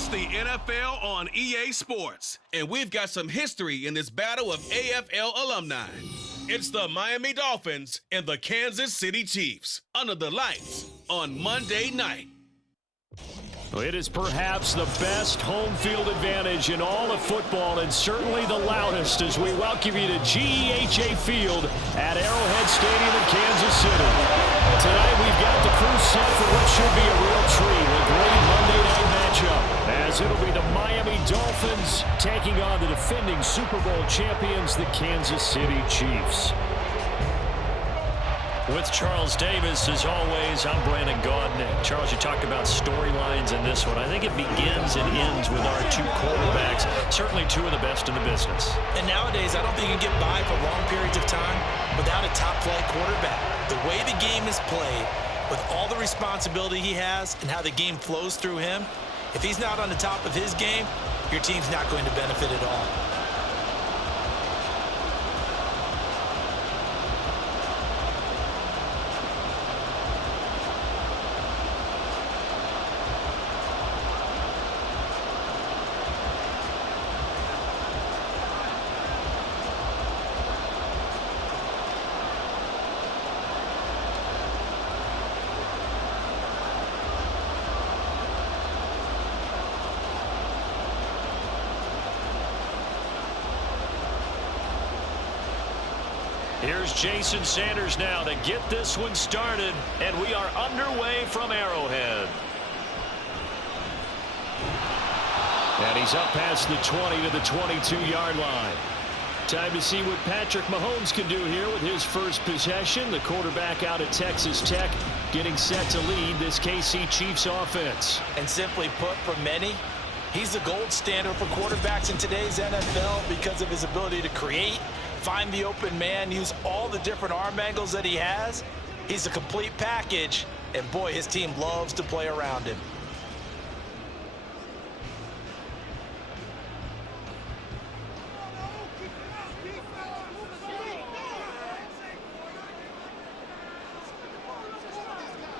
It's the NFL on EA Sports, and we've got some history in this battle of AFL alumni. It's the Miami Dolphins and the Kansas City Chiefs under the lights on Monday night. It is perhaps the best home field advantage in all of football, and certainly the loudest, as we welcome you to GEHA Field at Arrowhead Stadium in Kansas City. Tonight we've got the crew set for what should be a real treat, a great Monday night matchup, as it'll be the Miami Dolphins taking on the defending Super Bowl champions, the Kansas City Chiefs. With Charles Davis, as always, I'm Brandon Gaudin. Charles, you talked about storylines in this one. I think it begins and ends with our two quarterbacks, certainly two of the best in the business. And nowadays, I don't think you can get by for long periods of time without a top-flight quarterback. The way the game is played, with all the responsibility he has and how the game flows through him, if he's not on the top of his game, your team's not going to benefit at all. Here's Jason Sanders now to get this one started, and we are underway from Arrowhead. And he's up past the 20 to the 22-yard line. Time to see what Patrick Mahomes can do here with his first possession. The quarterback out of Texas Tech getting set to lead this KC Chiefs offense. And simply put, for many, he's the gold standard for quarterbacks in today's NFL because of his ability to create, find the open man, use all the different arm angles that he has. He's a complete package, and boy, his team loves to play around him.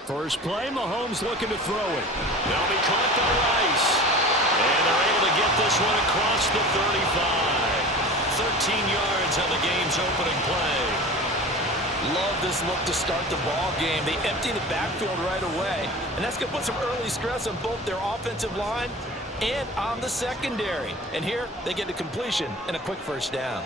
First play, Mahomes looking to throw it. They'll be caught by Rice. And they're able to get this one across the 35. 13 yards on the game's opening play. Love this look to start the ball game. They empty the backfield right away, and that's going to put some early stress on both their offensive line and on the secondary. And here, they get a completion and a quick first down.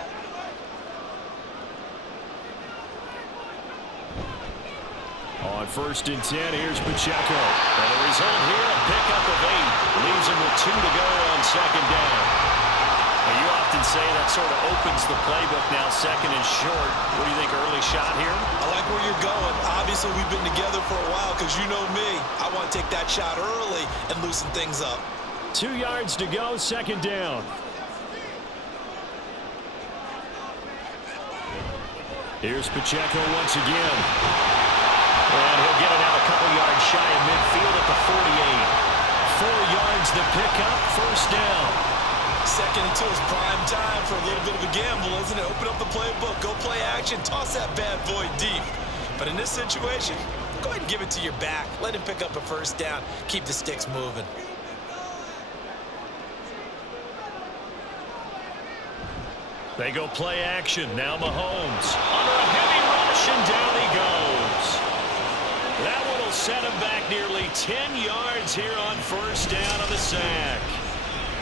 On 1st and 10, here's Pacheco. And the result here, a pickup of 8. Leaves him with 2 to go on 2nd down. Now, you often say that sort of opens the playbook now, 2nd and short. What do you think, early shot here? I like where you're going. Obviously, we've been together for a while because you know me. I want to take that shot early and loosen things up. 2 yards to go, 2nd down. Here's Pacheco once again. And he'll get it out a couple yards shy of midfield at the 48. 4 yards to pick up, 1st down. 2nd and 2 is prime time for a little bit of a gamble, isn't it? Open up the playbook, go play action, toss that bad boy deep. But in this situation, go ahead and give it to your back. Let him pick up a 1st down. Keep the sticks moving. They go play action. Now Mahomes under a heavy rush, and down he goes. That one will set him back nearly 10 yards here on 1st down on the sack.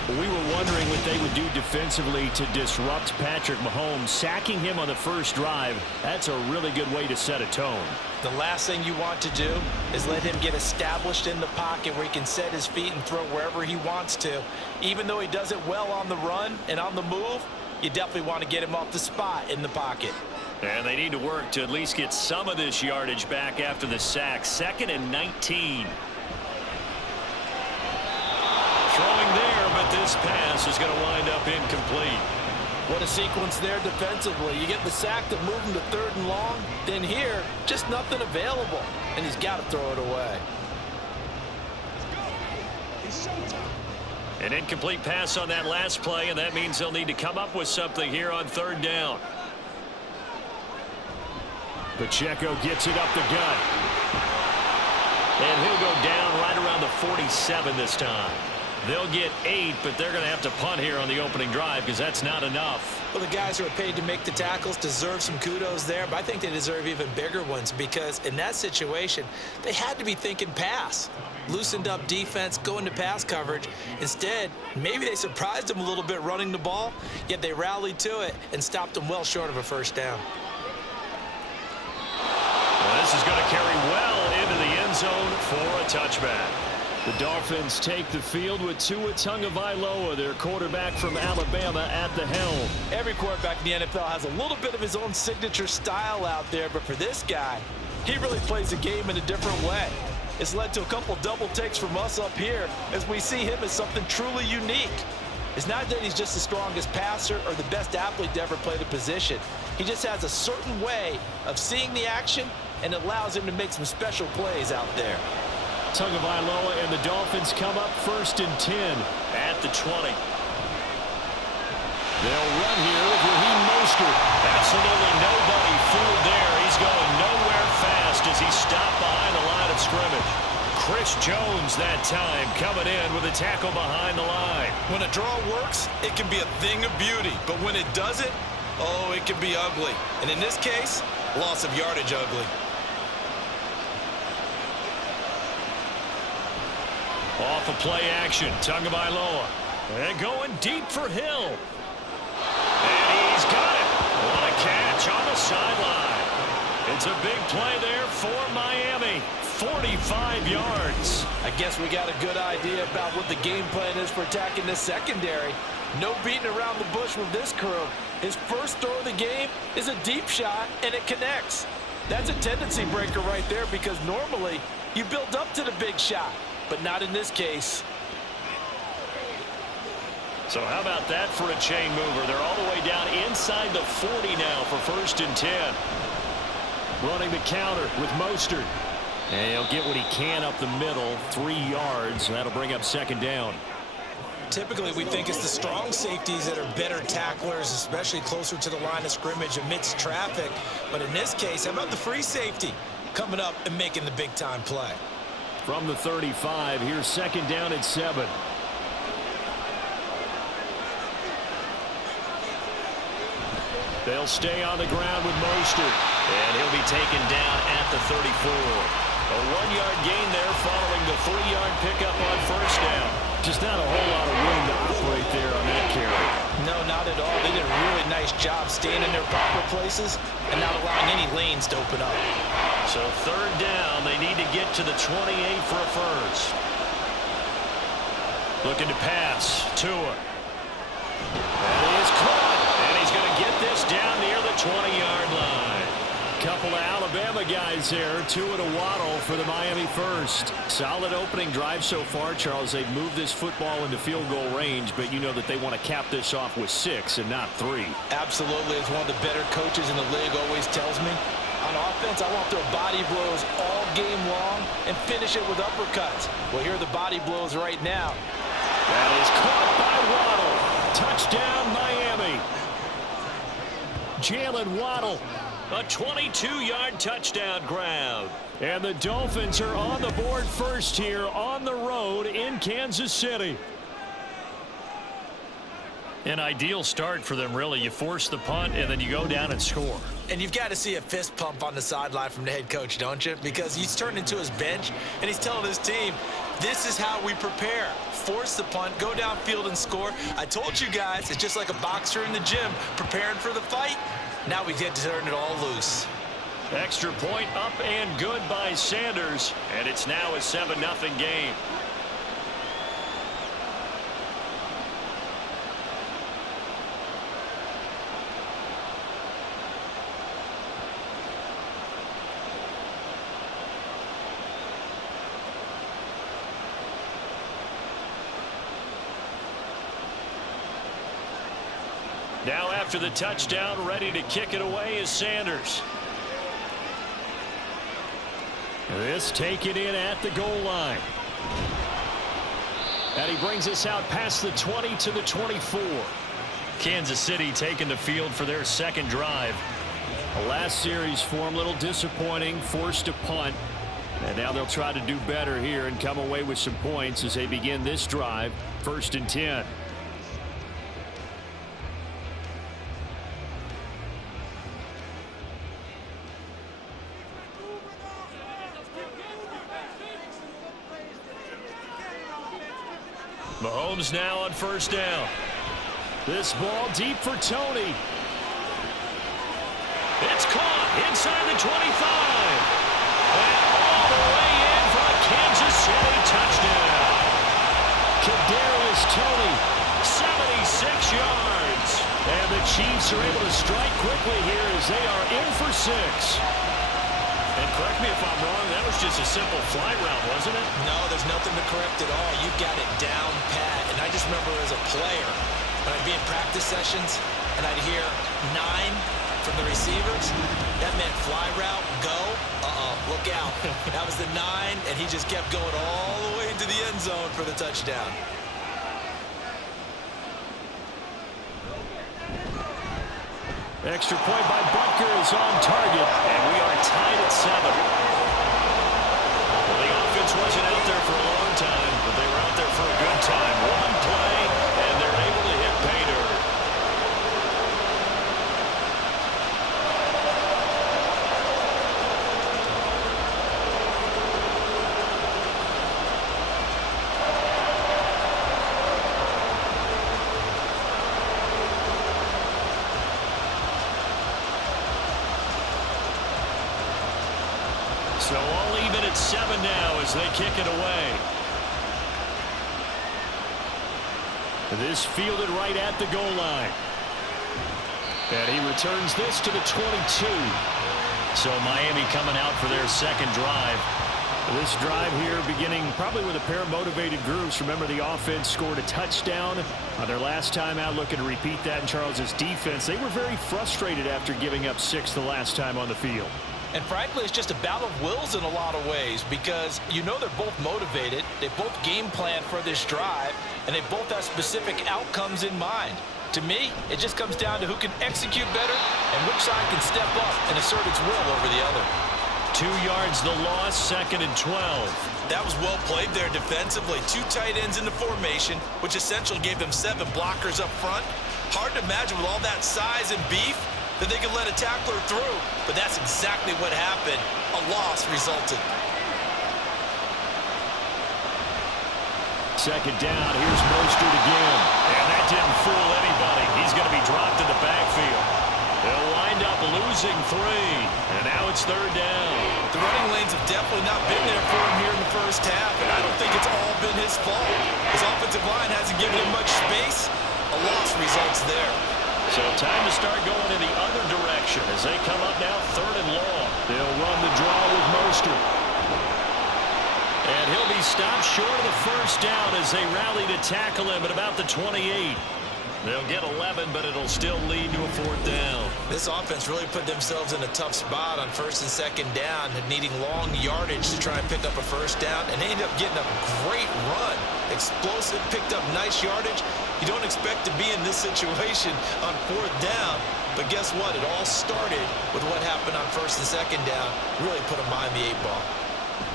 We were wondering what they would do defensively to disrupt Patrick Mahomes. Sacking him on the first drive, that's a really good way to set a tone. The last thing you want to do is let him get established in the pocket where he can set his feet and throw wherever he wants to. Even though he does it well on the run and on the move, you definitely want to get him off the spot in the pocket. And they need to work to at least get some of this yardage back after the sack. 2nd and 19. Throwing there, but this pass is going to wind up incomplete. What a sequence there defensively. You get the sack to move him to 3rd and long. Then here, just nothing available. And he's got to throw it away. An incomplete pass on that last play, and that means they'll need to come up with something here on 3rd down. Pacheco gets it up the gut. And he'll go down right around the 47 this time. They'll get 8, but they're going to have to punt here on the opening drive because that's not enough. Well, the guys who are paid to make the tackles deserve some kudos there, but I think they deserve even bigger ones because in that situation, they had to be thinking pass. Loosened up defense, going to pass coverage. Instead, maybe they surprised them a little bit running the ball, yet they rallied to it and stopped them well short of a first down. Well, this is going to carry well into the end zone for a touchback. The Dolphins take the field with Tua Tagovailoa, their quarterback from Alabama, at the helm. Every quarterback in the NFL has a little bit of his own signature style out there, but for this guy, he really plays the game in a different way. It's led to a couple double takes from us up here as we see him as something truly unique. It's not that he's just the strongest passer or the best athlete to ever play the position. He just has a certain way of seeing the action, and it allows him to make some special plays out there. Tagovailoa and the Dolphins come up 1st and 10 at the 20. They'll run here with Raheem Mostert. Absolutely nobody fooled there. He's going nowhere fast as he's stopped behind the line of scrimmage. Chris Jones that time coming in with a tackle behind the line. When a draw works, it can be a thing of beauty, but when it doesn't, oh, it can be ugly. And in this case, loss of yardage ugly. Off of play action, Tagovailoa. And going deep for Hill. And he's got it. What a catch on the sideline. It's a big play there for Miami. 45 yards. I guess we got a good idea about what the game plan is for attacking this secondary. No beating around the bush with this crew. His first throw of the game is a deep shot, and it connects. That's a tendency breaker right there because normally you build up to the big shot. But not in this case. So how about that for a chain mover? They're all the way down inside the 40 now for 1st and 10. Running the counter with Mostert. And he'll get what he can up the middle, 3 yards. That'll bring up 2nd down. Typically, we think it's the strong safeties that are better tacklers, especially closer to the line of scrimmage amidst traffic. But in this case, how about the free safety coming up and making the big-time play? From the 35, here's 2nd down and 7. They'll stay on the ground with Mostert. And he'll be taken down at the 34. A 1-yard gain there following the 3-yard pickup on 1st down. Just not a whole lot of room to operate there on that carry. No, not at all. They did a really nice job staying in their proper places and not allowing any lanes to open up. So 3rd down, they need to get to the 28 for a first. Looking to pass, Tua. That is caught, and he's going to get this down near the 20-yard line. Couple of Alabama guys there, Tua to Waddle for the Miami first. Solid opening drive so far, Charles. They've moved this football into field goal range, but you know that they want to cap this off with 6 and not 3. Absolutely. As one of the better coaches in the league always tells me, on offense, I want to throw body blows all game long and finish it with uppercuts. Well, here are the body blows right now. That is caught by Waddle. Touchdown, Miami. Jalen Waddle. A 22-yard touchdown grab. And the Dolphins are on the board first here on the road in Kansas City. An ideal start for them, really. You force the punt, and then you go down and score. And you've got to see a fist pump on the sideline from the head coach, don't you? Because he's turned into his bench, and he's telling his team, this is how we prepare. Force the punt, go downfield and score. I told you guys, it's just like a boxer in the gym preparing for the fight. Now we get to turn it all loose. Extra point up and good by Sanders, and it's now a 7-0 game. Now after the touchdown, ready to kick it away is Sanders. This taken in at the goal line. And he brings us out past the 20 to the 24. Kansas City taking the field for their 2nd drive. The last series for them, a little disappointing, forced a punt. And now they'll try to do better here and come away with some points as they begin this drive 1st and 10. Mahomes now on 1st down. This ball deep for Tony. It's caught inside the 25. And all the way in for a Kansas City touchdown. Kadarius Toney, 76 yards. And the Chiefs are able to strike quickly here as they are in for 6. And correct me if I'm wrong, that was just a simple fly route, wasn't it? No, there's nothing to correct at all. You've got it down pat. And I just remember as a player, when I'd be in practice sessions and I'd hear 9 from the receivers, that meant fly route, go, look out. That was the 9, and he just kept going all the way into the end zone for the touchdown. Extra point by Butker is on target, and we are tied at 7. Well, the offense wasn't out there for a long time, but they were out there for a good time. One play, and they're able to hit pay dirt. So all even at 7 now as they kick it away. This fielded right at the goal line. And he returns this to the 22. So Miami coming out for their second drive. This drive here beginning probably with a pair of motivated groups. Remember, the offense scored a touchdown on their last time out, looking to repeat that in Charles's defense. They were very frustrated after giving up 6 the last time on the field. And frankly, it's just a battle of wills in a lot of ways because you know they're both motivated, they both game plan for this drive, and they both have specific outcomes in mind. To me, it just comes down to who can execute better and which side can step up and assert its will over the other. 2 yards the loss, 2nd and 12. That was well played there defensively. 2 tight ends in the formation, which essentially gave them 7 blockers up front. Hard to imagine with all that size and beef that they could let a tackler through, but that's exactly what happened. A loss resulted. 2nd down, here's Mostert again. And that didn't fool anybody. He's going to be dropped in the backfield. They'll wind up losing 3, and now it's 3rd down. The running lanes have definitely not been there for him here in the first half, and I don't think it's all been his fault. His offensive line hasn't given him much space. A loss results there. So time to start going in the other direction as they come up now 3rd and long. They'll run the draw with Mostert. And he'll be stopped short of the 1st down as they rally to tackle him at about the 28. They'll get 11, but it'll still lead to a 4th down. This offense really put themselves in a tough spot on 1st and 2nd down, needing long yardage to try and pick up a 1st down, and they ended up getting a great run. Explosive, picked up nice yardage. You don't expect to be in this situation on 4th down, but guess what? It all started with what happened on 1st and 2nd down. Really put them behind the 8 ball.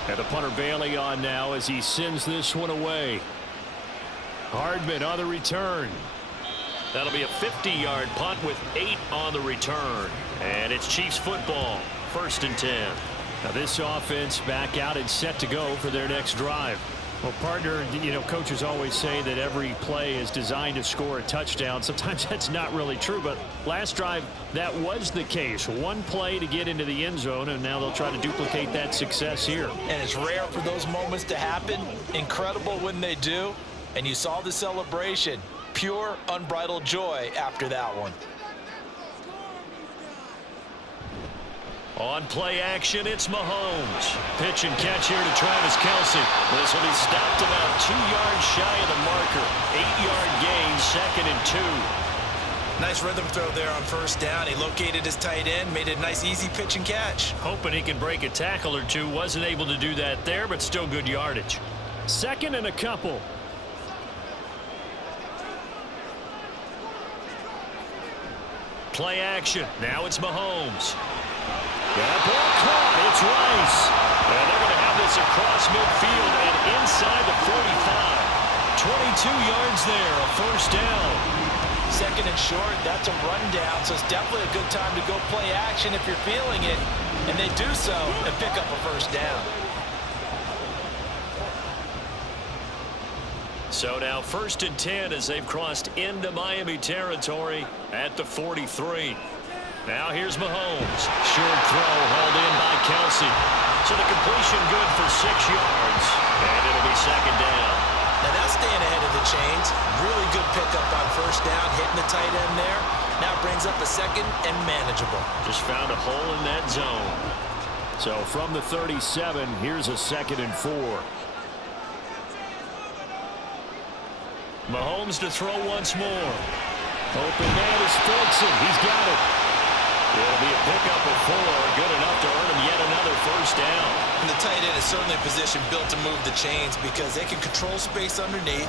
And the punter Bailey on now as he sends this one away. Hardman on the return. That'll be a 50-yard punt with 8 on the return. And it's Chiefs football, 1st and 10. Now this offense back out and set to go for their next drive. Well, partner, you know, coaches always say that every play is designed to score a touchdown. Sometimes that's not really true, but last drive, that was the case. One play to get into the end zone, and now they'll try to duplicate that success here. And it's rare for those moments to happen. Incredible when they do. And you saw the celebration. Pure, unbridled joy after that one. On play action, it's Mahomes. Pitch and catch here to Travis Kelce. This will be stopped about 2 yards shy of the marker. 8-yard gain, 2nd and 2. Nice rhythm throw there on 1st down. He located his tight end, made a nice easy pitch and catch. Hoping he can break a tackle or two. Wasn't able to do that there, but still good yardage. 2nd and a couple. Play action. Now it's Mahomes. That ball caught. It's Rice. And they're going to have this across midfield and inside the 45. yards there, a first down. Second and short, that's a rundown, so it's definitely a good time to go play action if you're feeling it. And they do so and pick up a first down. So now 1st and 10 as they've crossed into Miami territory at the 43. Now here's Mahomes. Short throw hauled in by Kelsey. So the completion good for 6 yards. And it'll be second down. Now that's staying ahead of the chains. Really good pickup on first down, hitting the tight end there. Now brings up a second and manageable. Just found a hole in that zone. So from the 37, here's a 2nd and 4. Mahomes to throw once more. Open man is Fulton. He's got it. It'll be a pickup of 4. Good enough to earn him yet another first down. And the tight end is certainly a position built to move the chains because they can control space underneath.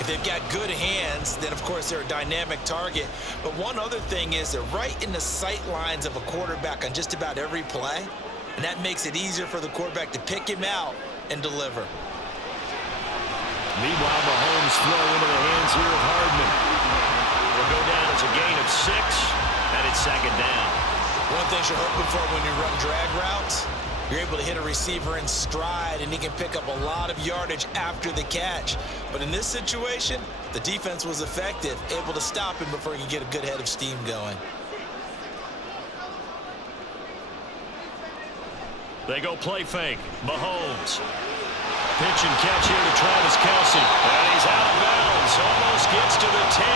If they've got good hands, then, of course, they're a dynamic target. But one other thing is they're right in the sight lines of a quarterback on just about every play. And that makes it easier for the quarterback to pick him out and deliver. Meanwhile, Mahomes throw into the hands here of Hardman. Will go down as a gain of 6, and it's second down. One thing you're hoping for when you run drag routes, you're able to hit a receiver in stride, and he can pick up a lot of yardage after the catch. But in this situation, the defense was effective, able to stop him before he could get a good head of steam going. They go play fake. Mahomes. Pitch and catch here to Travis Kelsey. And he's out of bounds. Almost gets to the 10.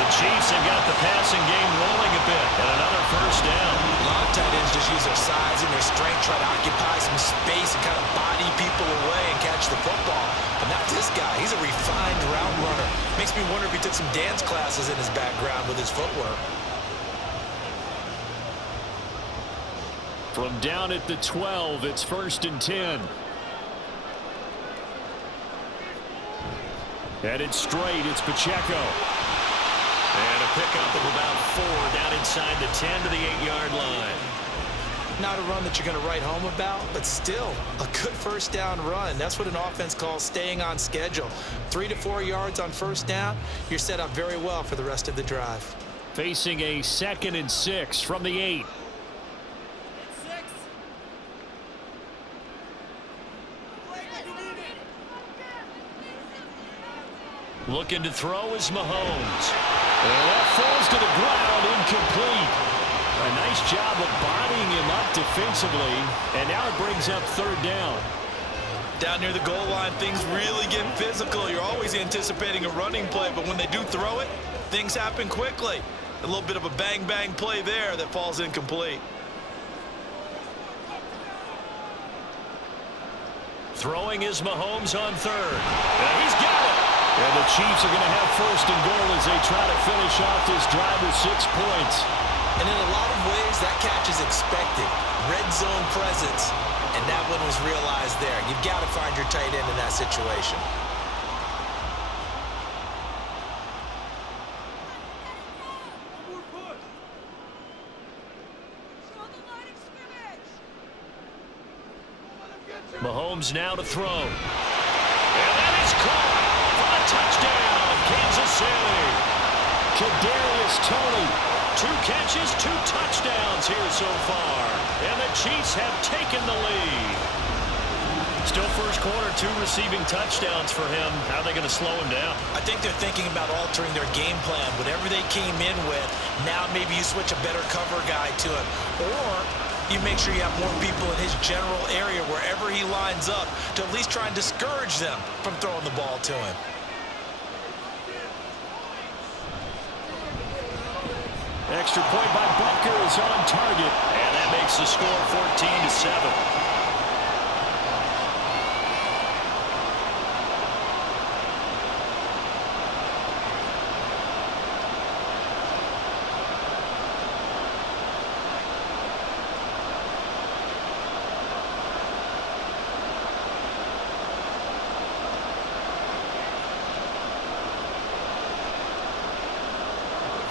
The Chiefs have got the passing game rolling a bit. And another first down. A lot of tight ends just use their size and their strength, try to occupy some space and kind of body people away and catch the football. But not this guy. He's a refined route runner. Makes me wonder if he took some dance classes in his background with his footwork. From down at the 12, it's 1st and 10. And it's straight. It's Pacheco. And a pickup of about 4 down inside the 10 to the 8-yard line. Not a run that you're going to write home about, but still a good first down run. That's what an offense calls staying on schedule. 3 to 4 yards on first down, you're set up very well for the rest of the drive. Facing a 2nd and 6 from the 8. Looking to throw is Mahomes. And that falls to the ground, incomplete. A nice job of bodying him up defensively, and now it brings up 3rd down. Down near the goal line, things really get physical. You're always anticipating a running play, but when they do throw it, things happen quickly. A little bit of a bang-bang play there that falls incomplete. Throwing is Mahomes on 3rd. And he's got it. And the Chiefs are going to have 1st and goal as they try to finish off this drive with 6 points. And in a lot of ways, that catch is expected. Red zone presence, and that one was realized there. You've got to find your tight end in that situation. Mahomes now to throw. And that is caught for a touchdown, Kansas City. Kadarius Toney, 2 catches, 2 touchdowns here so far. And the Chiefs have taken the lead. Still first quarter, 2 receiving touchdowns for him. How are they going to slow him down? I think they're thinking about altering their game plan. Whatever they came in with, now maybe you switch a better cover guy to him. Or you make sure you have more people in his general area wherever he lines up to at least try and discourage them from throwing the ball to him. Extra point by Butker is on target, and that makes the score 14-7.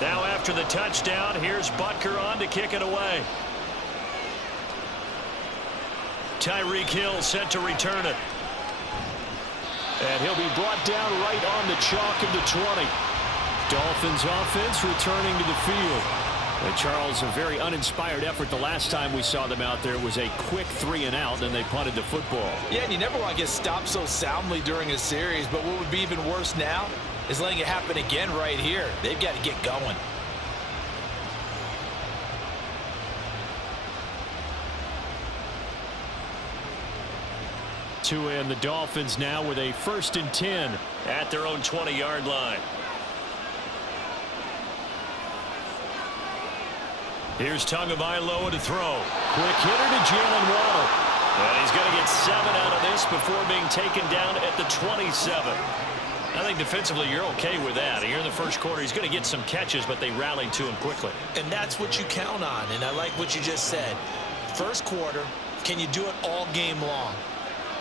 Now after the touchdown, here's Butker on to kick it away. Tyreek Hill set to return it. And he'll be brought down right on the chalk of the 20. Dolphins offense returning to the field. And Charles, a very uninspired effort the last time we saw them out there was a quick 3-and-out, and they punted the football. Yeah, and you never want to get stopped so soundly during a series, but what would be even worse now is letting it happen again right here. They've got to get going. Tua and the Dolphins now with a 1st and 10 at their own 20-yard line. Here's Tagovailoa to throw. Quick hitter to Jalen Waddle. And he's going to get 7 out of this before being taken down at the 27. I think defensively you're okay with that. Here in the first quarter, he's going to get some catches, but they rallied to him quickly. And that's what you count on, and I like what you just said. First quarter, can you do it all game long?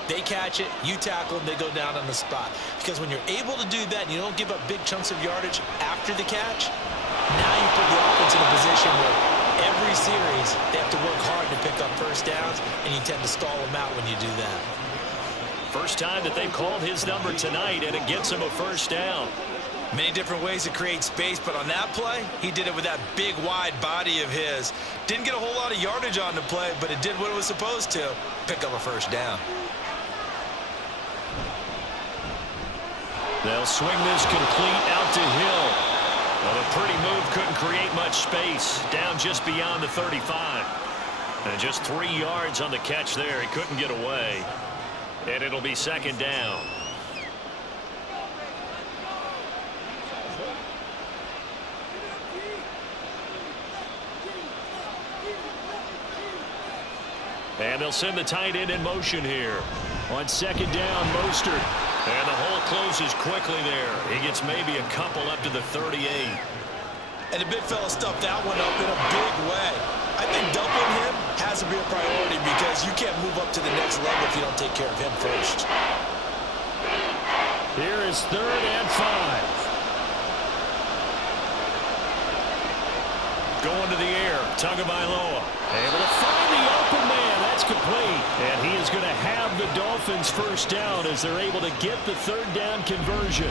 They catch it, you tackle them, they go down on the spot. Because when you're able to do that and you don't give up big chunks of yardage after the catch, now you put the offense in a position where every series they have to work hard to pick up first downs, and you tend to stall them out when you do that. First time that they've called his number tonight, and it gets him a first down. Many different ways to create space, but on that play, he did it with that big, wide body of his. Didn't get a whole lot of yardage on the play, but it did what it was supposed to, pick up a first down. They'll swing this complete out to Hill. Well, a pretty move couldn't create much space. Down just beyond the 35. And just 3 yards on the catch there. He couldn't get away. And it'll be 2nd down. And they'll send the tight end in motion here. On 2nd down, Mostert. And the hole closes quickly there. He gets maybe a couple up to the 38. And the big fella stuffed that one up in a big way. I think doubling him has to be a priority because you can't move up to the next level if you don't take care of him first. Here is 3rd and 5. Going to the air, Tagovailoa. Able to find the open man. That's complete. And he is going to have the Dolphins first down as they're able to get the 3rd down conversion.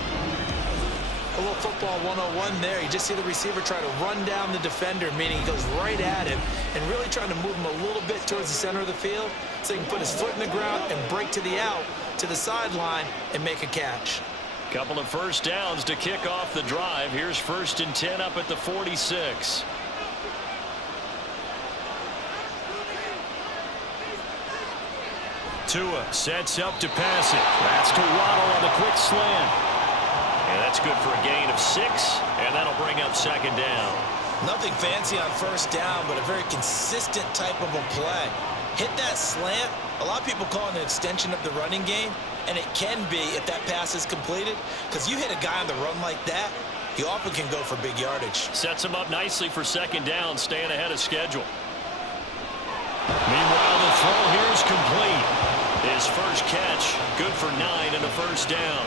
A little football 101 there. You just see the receiver try to run down the defender, meaning he goes right at him and really trying to move him a little bit towards the center of the field so he can put his foot in the ground and break to the out, to the sideline, and make a catch. Couple of first downs to kick off the drive. Here's 1st and 10 up at the 46. Tua sets up to pass it. That's to Waddle on the quick slant. And that's good for a gain of 6, and that'll bring up 2nd down. Nothing fancy on first down, but a very consistent type of a play. Hit that slant. A lot of people call it an extension of the running game, and it can be if that pass is completed, because you hit a guy on the run like that, he often can go for big yardage. Sets him up nicely for 2nd down, staying ahead of schedule. Meanwhile, the throw here is complete. His first catch, good for 9 and a first down.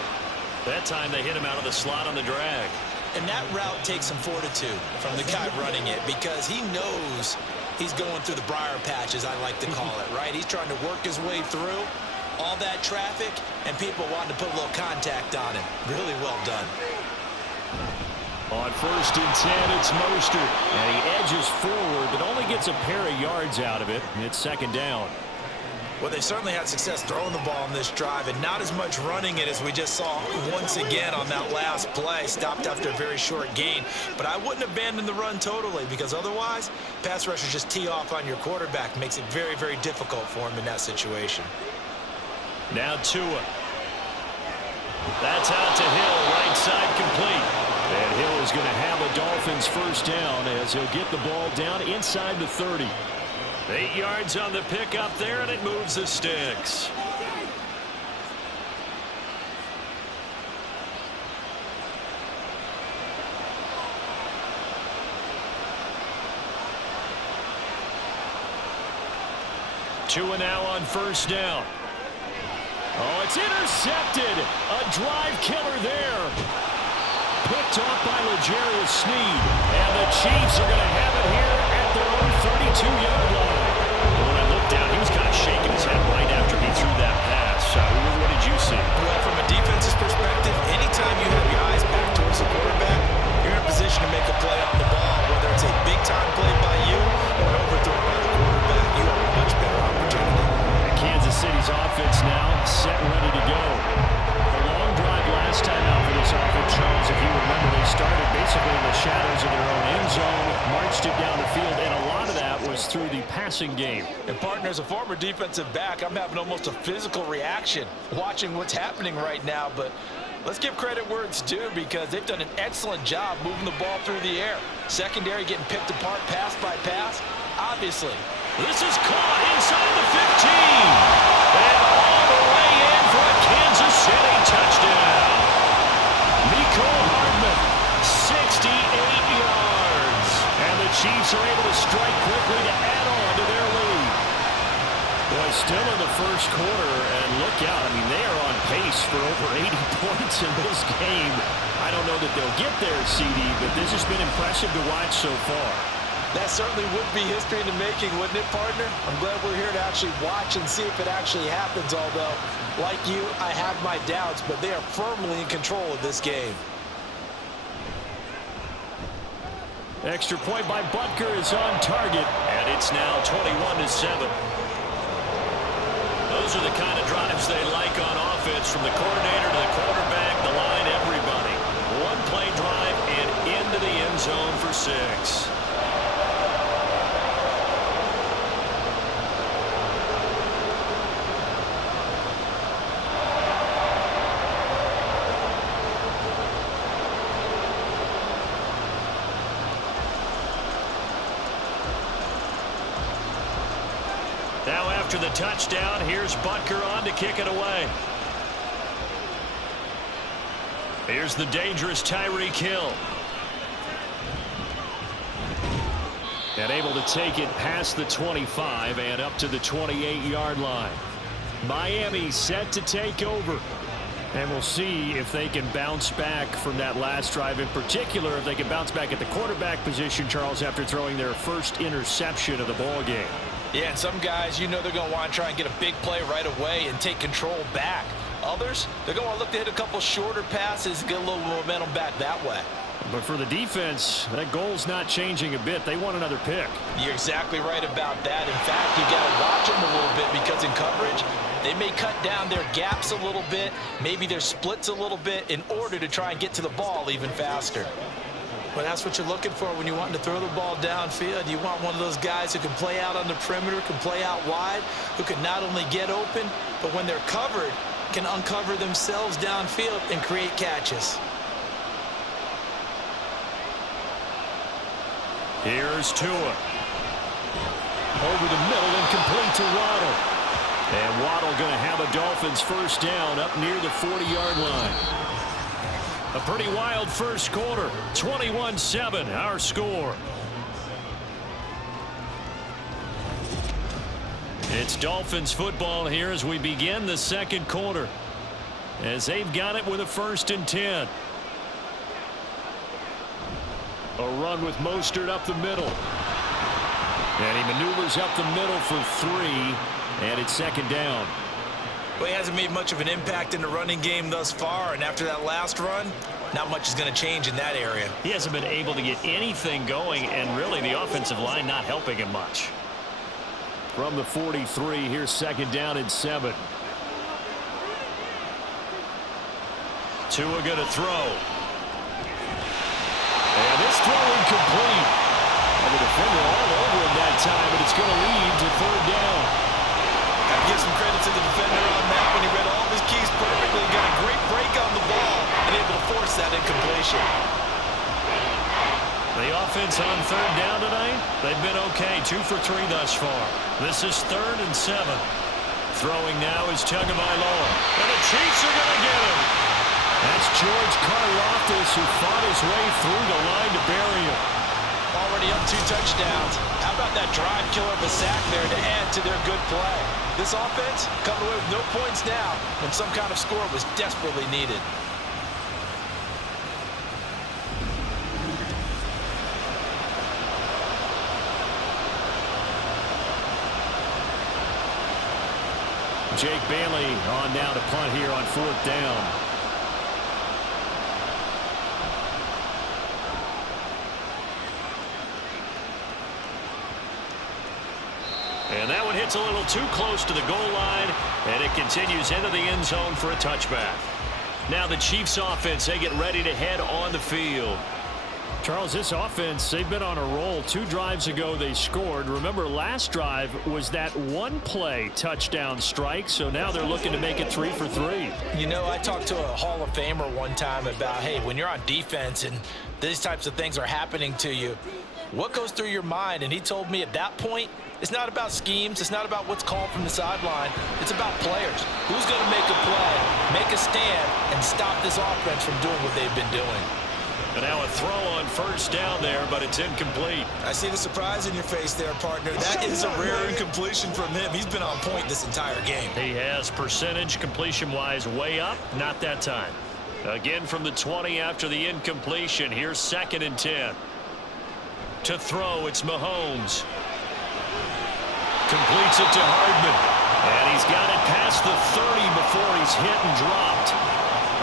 That time they hit him out of the slot on the drag. And that route takes some fortitude from the guy running it because he knows he's going through the briar patch, as I like to call it, right? He's trying to work his way through all that traffic and people wanting to put a little contact on him. Really well done. On 1st and 10, it's Mostert. And he edges forward, but only gets a pair of yards out of it. And it's 2nd down. Well, they certainly had success throwing the ball on this drive and not as much running it as we just saw once again on that last play. Stopped after a very short gain. But I wouldn't abandon the run totally because otherwise, pass rushers just tee off on your quarterback. Makes it very, very difficult for him in that situation. Now Tua. That's out to Hill, right side complete. And Hill is going to have a Dolphins first down as he'll get the ball down inside the 30. 8 yards on the pickup there, and it moves the sticks. Tua now on first down. Oh, it's intercepted. A drive killer there. Picked off by L'Jarius Sneed. And the Chiefs are going to have it here at their own 32-yard line. And when I looked down, he was kind of shaking his head right after he threw that pass. What did you see? Well, from a defensive game. And partner, as a former defensive back, I'm having almost a physical reaction watching what's happening right now. But let's give credit where it's due, because they've done an excellent job moving the ball through the air. Secondary getting picked apart pass by pass. Obviously, this is caught inside the 15. And all the way in for a Kansas City touchdown. Miko Hardman, 68 yards. And the Chiefs are able to strike quickly to add on to their lead. Boy, still in the first quarter, and look out. I mean, they are on pace for over 80 points in this game. I don't know that they'll get there, CD, but this has been impressive to watch so far. That certainly would be history in the making, wouldn't it, partner? I'm glad we're here to actually watch and see if it actually happens, although, like you, I have my doubts, but they are firmly in control of this game. Extra point by Butker is on target, and it's now 21-7. Those are the kind of drives they like on offense, from the coordinator to the quarterback, the line, everybody. One play drive and into the end zone for 6. Now after the touchdown, here's Butker on to kick it away. Here's the dangerous Tyreek Hill. And able to take it past the 25 and up to the 28-yard line. Miami set to take over. And we'll see if they can bounce back from that last drive, in particular if they can bounce back at the quarterback position, Charles, after throwing their first interception of the ball game. Yeah, and some guys, you know, they're going to want to try and get a big play right away and take control back. Others, they're going to want to look to hit a couple shorter passes and get a little momentum back that way. But for the defense, that goal's not changing a bit. They want another pick. You're exactly right about that. In fact, you got to watch them a little bit, because in coverage, they may cut down their gaps a little bit, maybe their splits a little bit, in order to try and get to the ball even faster. Well, that's what you're looking for when you're wanting to throw the ball downfield. You want one of those guys who can play out on the perimeter, can play out wide, who can not only get open, but when they're covered, can uncover themselves downfield and create catches. Here's Tua. Over the middle and complete to Waddle. And Waddle going to have a Dolphins first down up near the 40-yard line. A pretty wild first quarter. 21-7, our score. It's Dolphins football here as we begin the second quarter, as they've got it with a 1st and 10. A run with Mostert up the middle. And he maneuvers up the middle for 3, and it's 2nd down. Well, he hasn't made much of an impact in the running game thus far, and after that last run, not much is going to change in that area. He hasn't been able to get anything going, and really the offensive line not helping him much. From the 43, here's 2nd down and 7. Tua going to throw. And this throw incomplete. And the defender all over him that time, but it's going to lead to 3rd down. Got to give some credit to the defender on that when he read all of his keys perfectly and got a great break on the ball and able to force that incompletion. The offense on 3rd down tonight, they've been okay. 2 for 3 thus far. This is 3rd and 7. Throwing now is Tagovailoa. And the Chiefs are going to get him. That's George Karlaftis, who fought his way through the line to bury him. Already up 2 touchdowns. How about that drive killer of a sack there to add to their good play? This offense coming away with no points now when some kind of score was desperately needed. Jake Bailey on now to punt here on 4th down. And that one hits a little too close to the goal line, and it continues into the end zone for a touchback. Now the Chiefs offense, they get ready to head on the field. Charles, this offense, they've been on a roll. 2 drives ago, they scored. Remember, last drive was that one-play touchdown strike, so now they're looking to make it 3 for 3. You know, I talked to a Hall of Famer one time about, hey, when you're on defense and these types of things are happening to you, what goes through your mind? And he told me at that point, it's not about schemes. It's not about what's called from the sideline. It's about players. Who's going to make a play, make a stand, and stop this offense from doing what they've been doing? And now a throw on first down there, but it's incomplete. I see the surprise in your face there, partner. That is a rare incompletion from him. He's been on point this entire game. He has percentage completion-wise way up. Not that time. Again from the 20 after the incompletion. Here's 2nd and 10. To throw, it's Mahomes. Completes it to Hardman. And he's got it past the 30 before he's hit and dropped.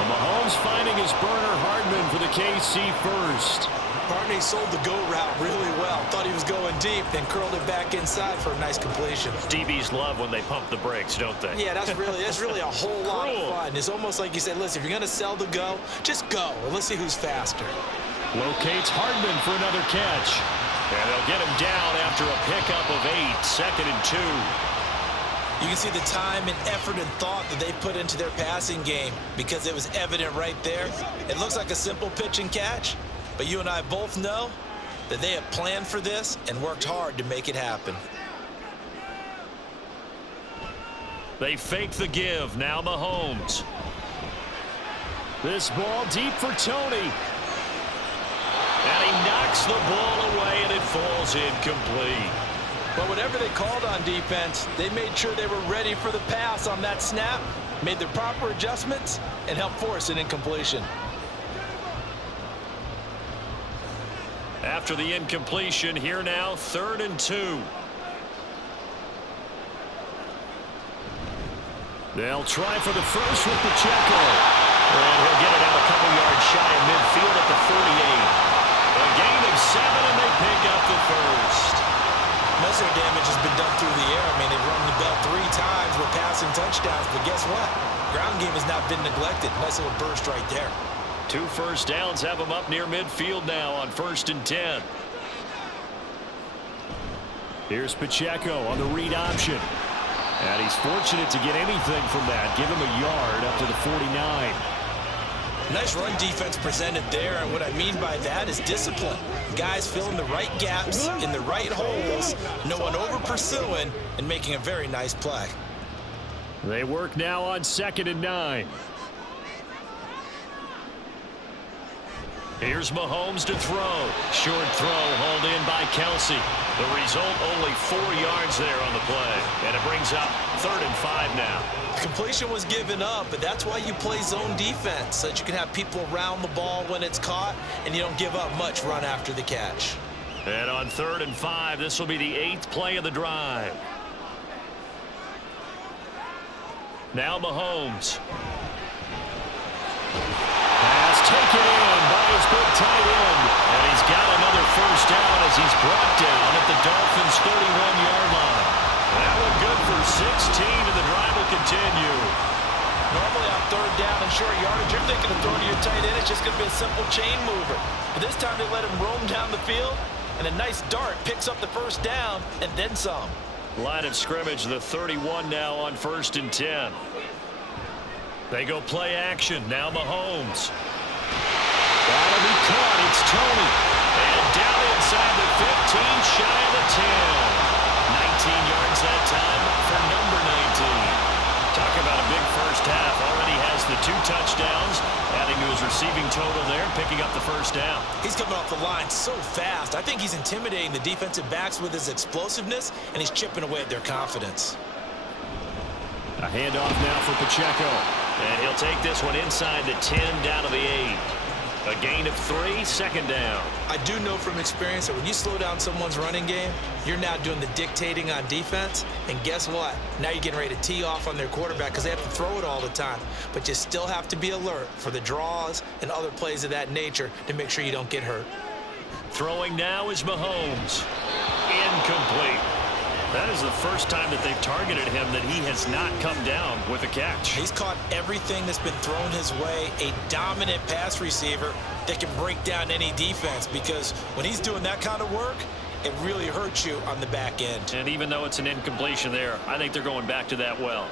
Mahomes finding his burner, Hardman, for the KC first. Partner, he sold the go route really well. Thought he was going deep, then curled it back inside for a nice completion. DBs love when they pump the brakes, don't they? Yeah, that's really a whole lot of fun. It's almost like you said, listen, if you're going to sell the go, just go. And let's see who's faster. Locates Hardman for another catch. And they'll get him down after a pickup of 8, 2nd and 2. You can see the time and effort and thought that they put into their passing game because it was evident right there. It looks like a simple pitch and catch, but you and I both know that they have planned for this and worked hard to make it happen. They fake the give. Now Mahomes. This ball deep for Tony. And he knocks the ball away, and it falls incomplete. But whatever they called on defense, they made sure they were ready for the pass on that snap, made the proper adjustments, and helped force an incompletion. After the incompletion, here now, 3rd and 2. They'll try for the first with Pacheco. And he'll get it out a couple yards shy of midfield at the 48. A gain of 7, and they pick up the first. Most of their damage has been done through the air. I mean, they've rung the bell 3 times with passing touchdowns, but guess what? Ground game has not been neglected. Nice little burst right there. 2 first downs have them up near midfield now on 1st and 10. Here's Pacheco on the read option. And he's fortunate to get anything from that. Give him a yard up to the 49. Nice run defense presented there, and what I mean by that is discipline. Guys filling the right gaps in the right holes, no one over pursuing, and making a very nice play. They work now on 2nd and 9. Here's Mahomes to throw. Short throw hauled in by Kelsey. The result, only 4 yards there on the play. And it brings up 3rd and 5 now. Completion was given up, but that's why you play zone defense, so that you can have people around the ball when it's caught, and you don't give up much run after the catch. And on 3rd and 5, this will be the 8th play of the drive. Now Mahomes. Pass taken in by his big tight end. And he's got another first down as he's brought down at the Dolphins' 31-yard line. That one good for 16, and the drive will continue. Normally on 3rd down and short yardage, you're thinking of throwing to your tight end. It's just going to be a simple chain mover. But this time they let him roam down the field, and a nice dart picks up the first down and then some. Line of scrimmage, the 31 now on 1st and 10. They go play action. Now Mahomes. That'll be caught. It's Tony. And down inside the 15, shy of the 10. 19 yards that time for number 19. Talk about a big first half. Already has the 2 touchdowns, adding to his receiving total there, picking up the first down. He's coming off the line so fast. I think he's intimidating the defensive backs with his explosiveness, and he's chipping away at their confidence. A handoff now for Pacheco. And he'll take this one inside the 10, down to the 8. A gain of 3, 2nd down. I do know from experience that when you slow down someone's running game, you're now doing the dictating on defense. And guess what? Now you're getting ready to tee off on their quarterback because they have to throw it all the time. But you still have to be alert for the draws and other plays of that nature to make sure you don't get hurt. Throwing now is Mahomes. Incomplete. That is the first time that they've targeted him that he has not come down with a catch. He's caught everything that's been thrown his way. A dominant pass receiver that can break down any defense, because when he's doing that kind of work, it really hurts you on the back end. And even though it's an incompletion there, I think they're going back to that well.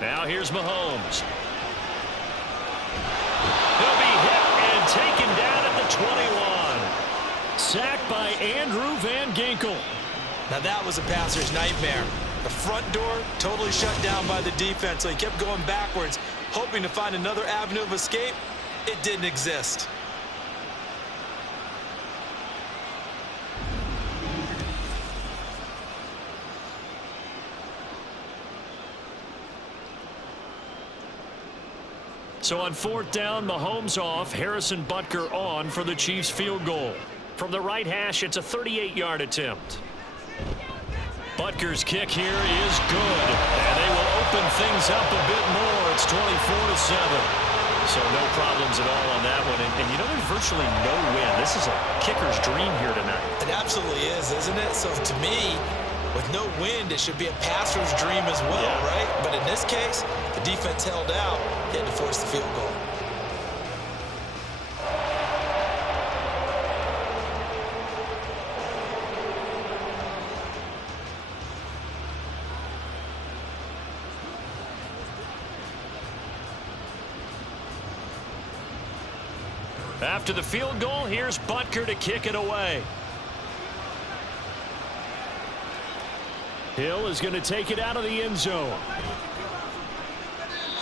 Now here's Mahomes. He'll be hit and taken down at the 21. Sacked by Andrew Van Ginkel. Now that was a passer's nightmare. The front door totally shut down by the defense, so he kept going backwards, hoping to find another avenue of escape. It didn't exist. So on 4th down, Mahomes off, Harrison Butker on for the Chiefs field goal. From the right hash, it's a 38-yard attempt. Butker's kick here is good, and they will open things up a bit more. It's 24-7. So no problems at all on that one. And you know, there's virtually no win. This is a kicker's dream here tonight. It absolutely is, isn't it? So to me, with no wind, it should be a passer's dream as well, right? But in this case, the defense held out. They had to force the field goal. After the field goal, here's Butker to kick it away. Hill is going to take it out of the end zone.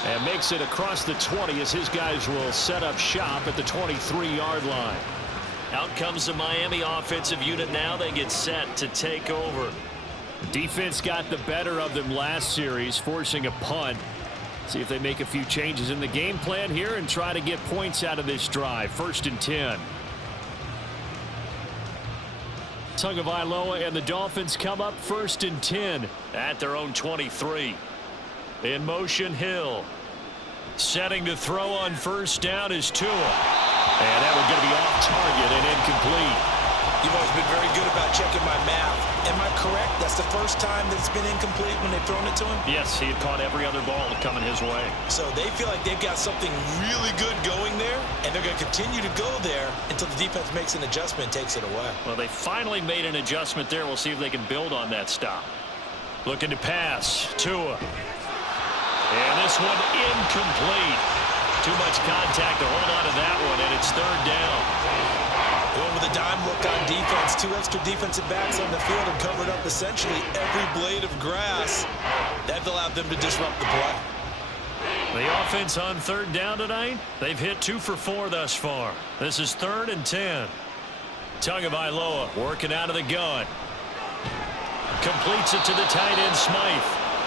And makes it across the 20 as his guys will set up shop at the 23-yard line. Out comes the Miami offensive unit now. They get set to take over. Defense got the better of them last series, forcing a punt. See if they make a few changes in the game plan here and try to get points out of this drive. 1st and 10. Tagovailoa and the Dolphins come up 1st and 10 at their own 23. In motion, Hill. Setting to throw on 1st down is Tua. And that one's going to be off target and incomplete. You've always been very good about checking my math. Am I correct? That's the first time that it's been incomplete when they've thrown it to him? Yes, he had caught every other ball coming his way. So they feel like they've got something really good going there, and they're going to continue to go there until the defense makes an adjustment and takes it away. Well, they finally made an adjustment there. We'll see if they can build on that stop. Looking to pass. Tua. And this one incomplete. Too much contact to hold on to that one, and it's 3rd down. Going with a dime look on defense. 2 extra defensive backs on the field and covered up essentially every blade of grass. That allowed them to disrupt the play. The offense on 3rd down tonight, they've hit 2 for 4 thus far. This is 3rd and 10. Tagovailoa working out of the gun. Completes it to the tight end, Smythe.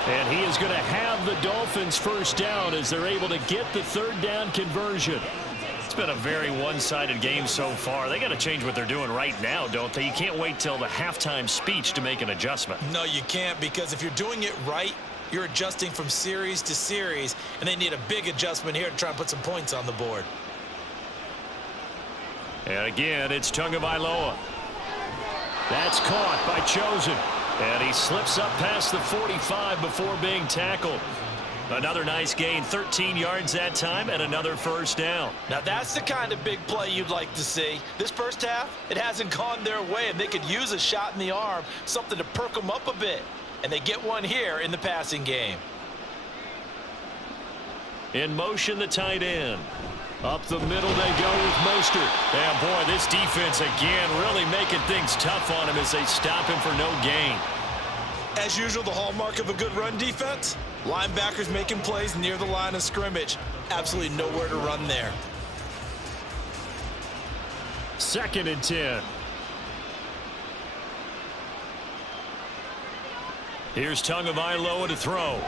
And he is going to have the Dolphins 1st down as they're able to get the 3rd down conversion. It's been a very one-sided game so far. They got to change what they're doing right now, don't they? You can't wait till the halftime speech to make an adjustment. No, you can't, because if you're doing it right, you're adjusting from series to series, and they need a big adjustment here to try and put some points on the board. And again, it's Tagovailoa. That's caught by Chosen. And he slips up past the 45 before being tackled. Another nice gain, 13 yards that time, and another 1st down. Now that's the kind of big play you'd like to see. This first half, it hasn't gone their way, and they could use a shot in the arm, something to perk them up a bit. And they get one here in the passing game. In motion, the tight end. Up the middle they go with Mostert. And boy, this defense again really making things tough on him as they stop him for no gain. As usual, the hallmark of a good run defense, linebackers making plays near the line of scrimmage. Absolutely nowhere to run there. 2nd and 10. Here's Tagovailoa to throw.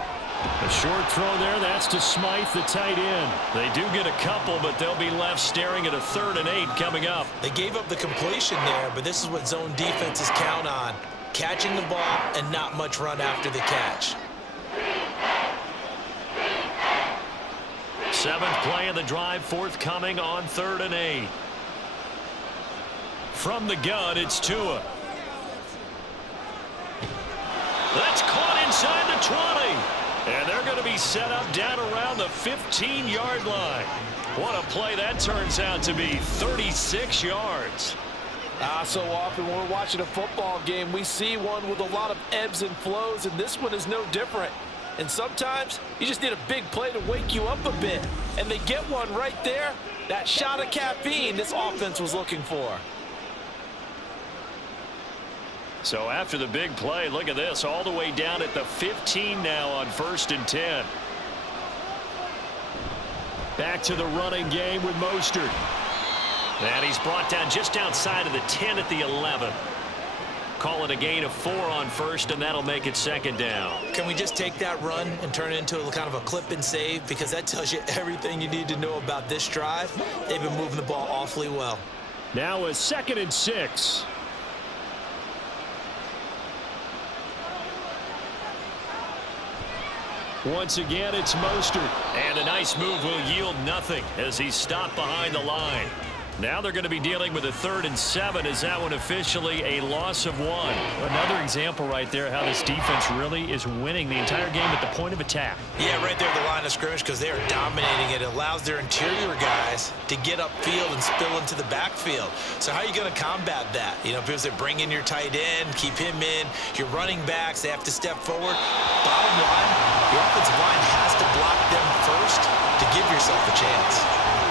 A short throw there, that's to Smythe, the tight end. They do get a couple, but they'll be left staring at a 3rd and 8 coming up. They gave up the completion there, but this is what zone defenses count on. Catching the ball and not much run after the catch. 7th play of the drive, forthcoming on 3rd and 8. From the gun, it's Tua. That's caught inside the 20. And they're going to be set up down around the 15-yard line. What a play that turns out to be, 36 yards. So often when we're watching a football game, we see one with a lot of ebbs and flows, and this one is no different. And sometimes you just need a big play to wake you up a bit. And they get one right there. That shot of caffeine this offense was looking for. So after the big play, look at this, all the way down at the 15 now on 1st and 10. Back to the running game with Mostert. And he's brought down just outside of the 10 at the 11. Call it a gain of 4 on 1st, and that'll make it 2nd down. Can we just take that run and turn it into a kind of a clip and save? Because that tells you everything you need to know about this drive. They've been moving the ball awfully well. Now a 2nd and 6. Once again, it's Mostert. And a nice move will yield nothing as he's stopped behind the line. Now they're going to be dealing with a 3rd and 7. Is that one officially a loss of 1? Another example right there how this defense really is winning the entire game at the point of attack. Yeah, right there at the line of scrimmage because they are dominating it. It allows their interior guys to get upfield and spill into the backfield. So how are you going to combat that? You know, because they bring in your tight end, keep him in. Your running backs, they have to step forward. Bottom line, your offensive line has to block them first to give yourself a chance.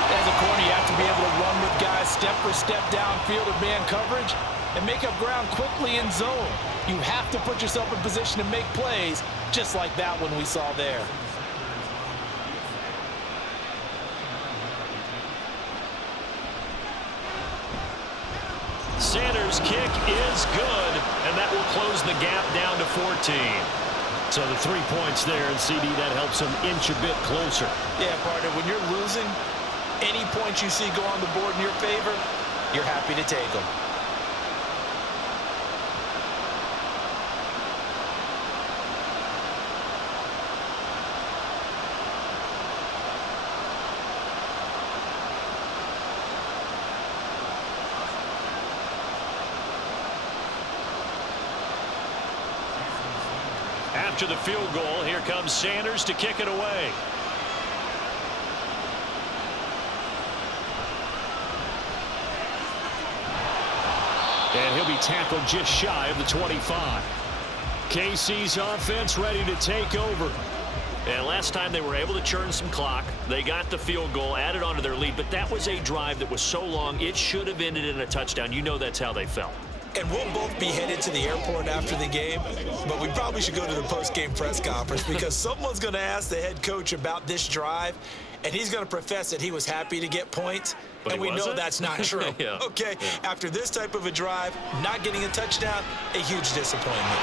As a corner, you have to be able to run with guys step for step downfield of man coverage and make up ground quickly in zone. You have to put yourself in position to make plays, just like that one we saw there. Sanders' kick is good, and that will close the gap down to 14. So the 3 points there, and CD, that helps them inch a bit closer. Yeah, partner, when you're losing, any points you see go on the board in your favor, you're happy to take them. After the field goal, here comes Sanders to kick it away. And he'll be tackled just shy of the 25. KC's offense ready to take over. And last time they were able to churn some clock. They got the field goal, added on to their lead, but that was a drive that was so long, it should have ended in a touchdown. You know that's how they felt. And we'll both be headed to the airport after the game, but we probably should go to the post-game press conference because someone's going to ask the head coach about this drive, and he's going to profess that he was happy to get points, but and we know that's not true. Yeah. Okay, after this type of a drive, not getting a touchdown, a huge disappointment.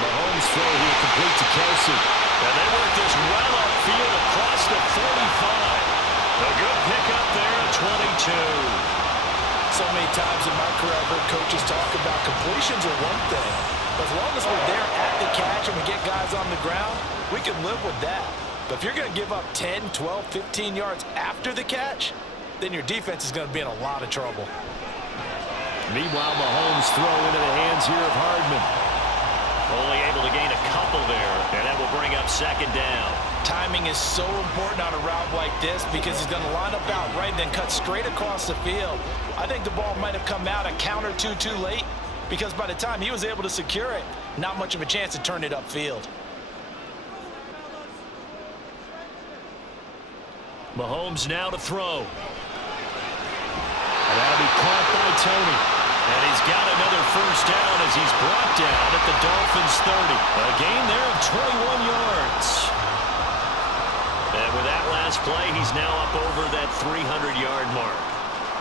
Mahomes throw here complete to Kelsey. And they work this well upfield across the 45. A good pickup there at 22. So many times in my career, I've heard coaches talk about completions are one thing. But as long as we're there at the catch and we get guys on the ground, we can live with that. But if you're going to give up 10, 12, 15 yards after the catch, then your defense is going to be in a lot of trouble. Meanwhile, Mahomes throw into the hands here of Hardman. Only able to gain a couple there, and that will bring up 2nd down. Timing is so important on a route like this because he's going to line up out right and then cut straight across the field. I think the ball might have come out a count or two too late because by the time he was able to secure it, not much of a chance to turn it upfield. Mahomes now to throw. And that'll be caught by Tony. And he's got another 1st down as he's brought down at the Dolphins 30. A gain there of 21 yards. And with that last play, he's now up over that 300-yard mark.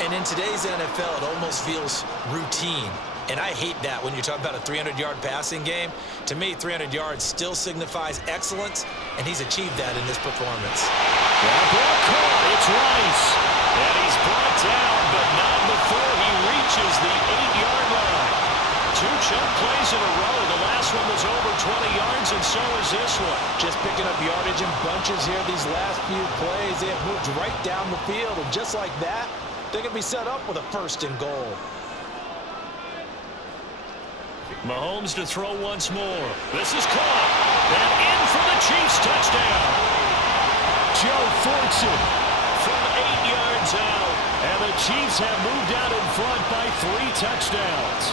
And in today's NFL, it almost feels routine. And I hate that when you're talking about a 300-yard passing game. To me, 300 yards still signifies excellence, and he's achieved that in this performance. That ball caught. It's Rice. And he's brought down, but not before he reaches the 8-yard line. 2 chunk plays in a row. The last one was over 20 yards, and so is this one. Just picking up yardage in bunches here these last few plays. They have moved right down the field, and just like that, they're going to be set up with a 1st and goal. Mahomes to throw once more. This is caught. And in for the Chiefs touchdown. Joe forks it from 8 yards out. And the Chiefs have moved out in front by 3 touchdowns.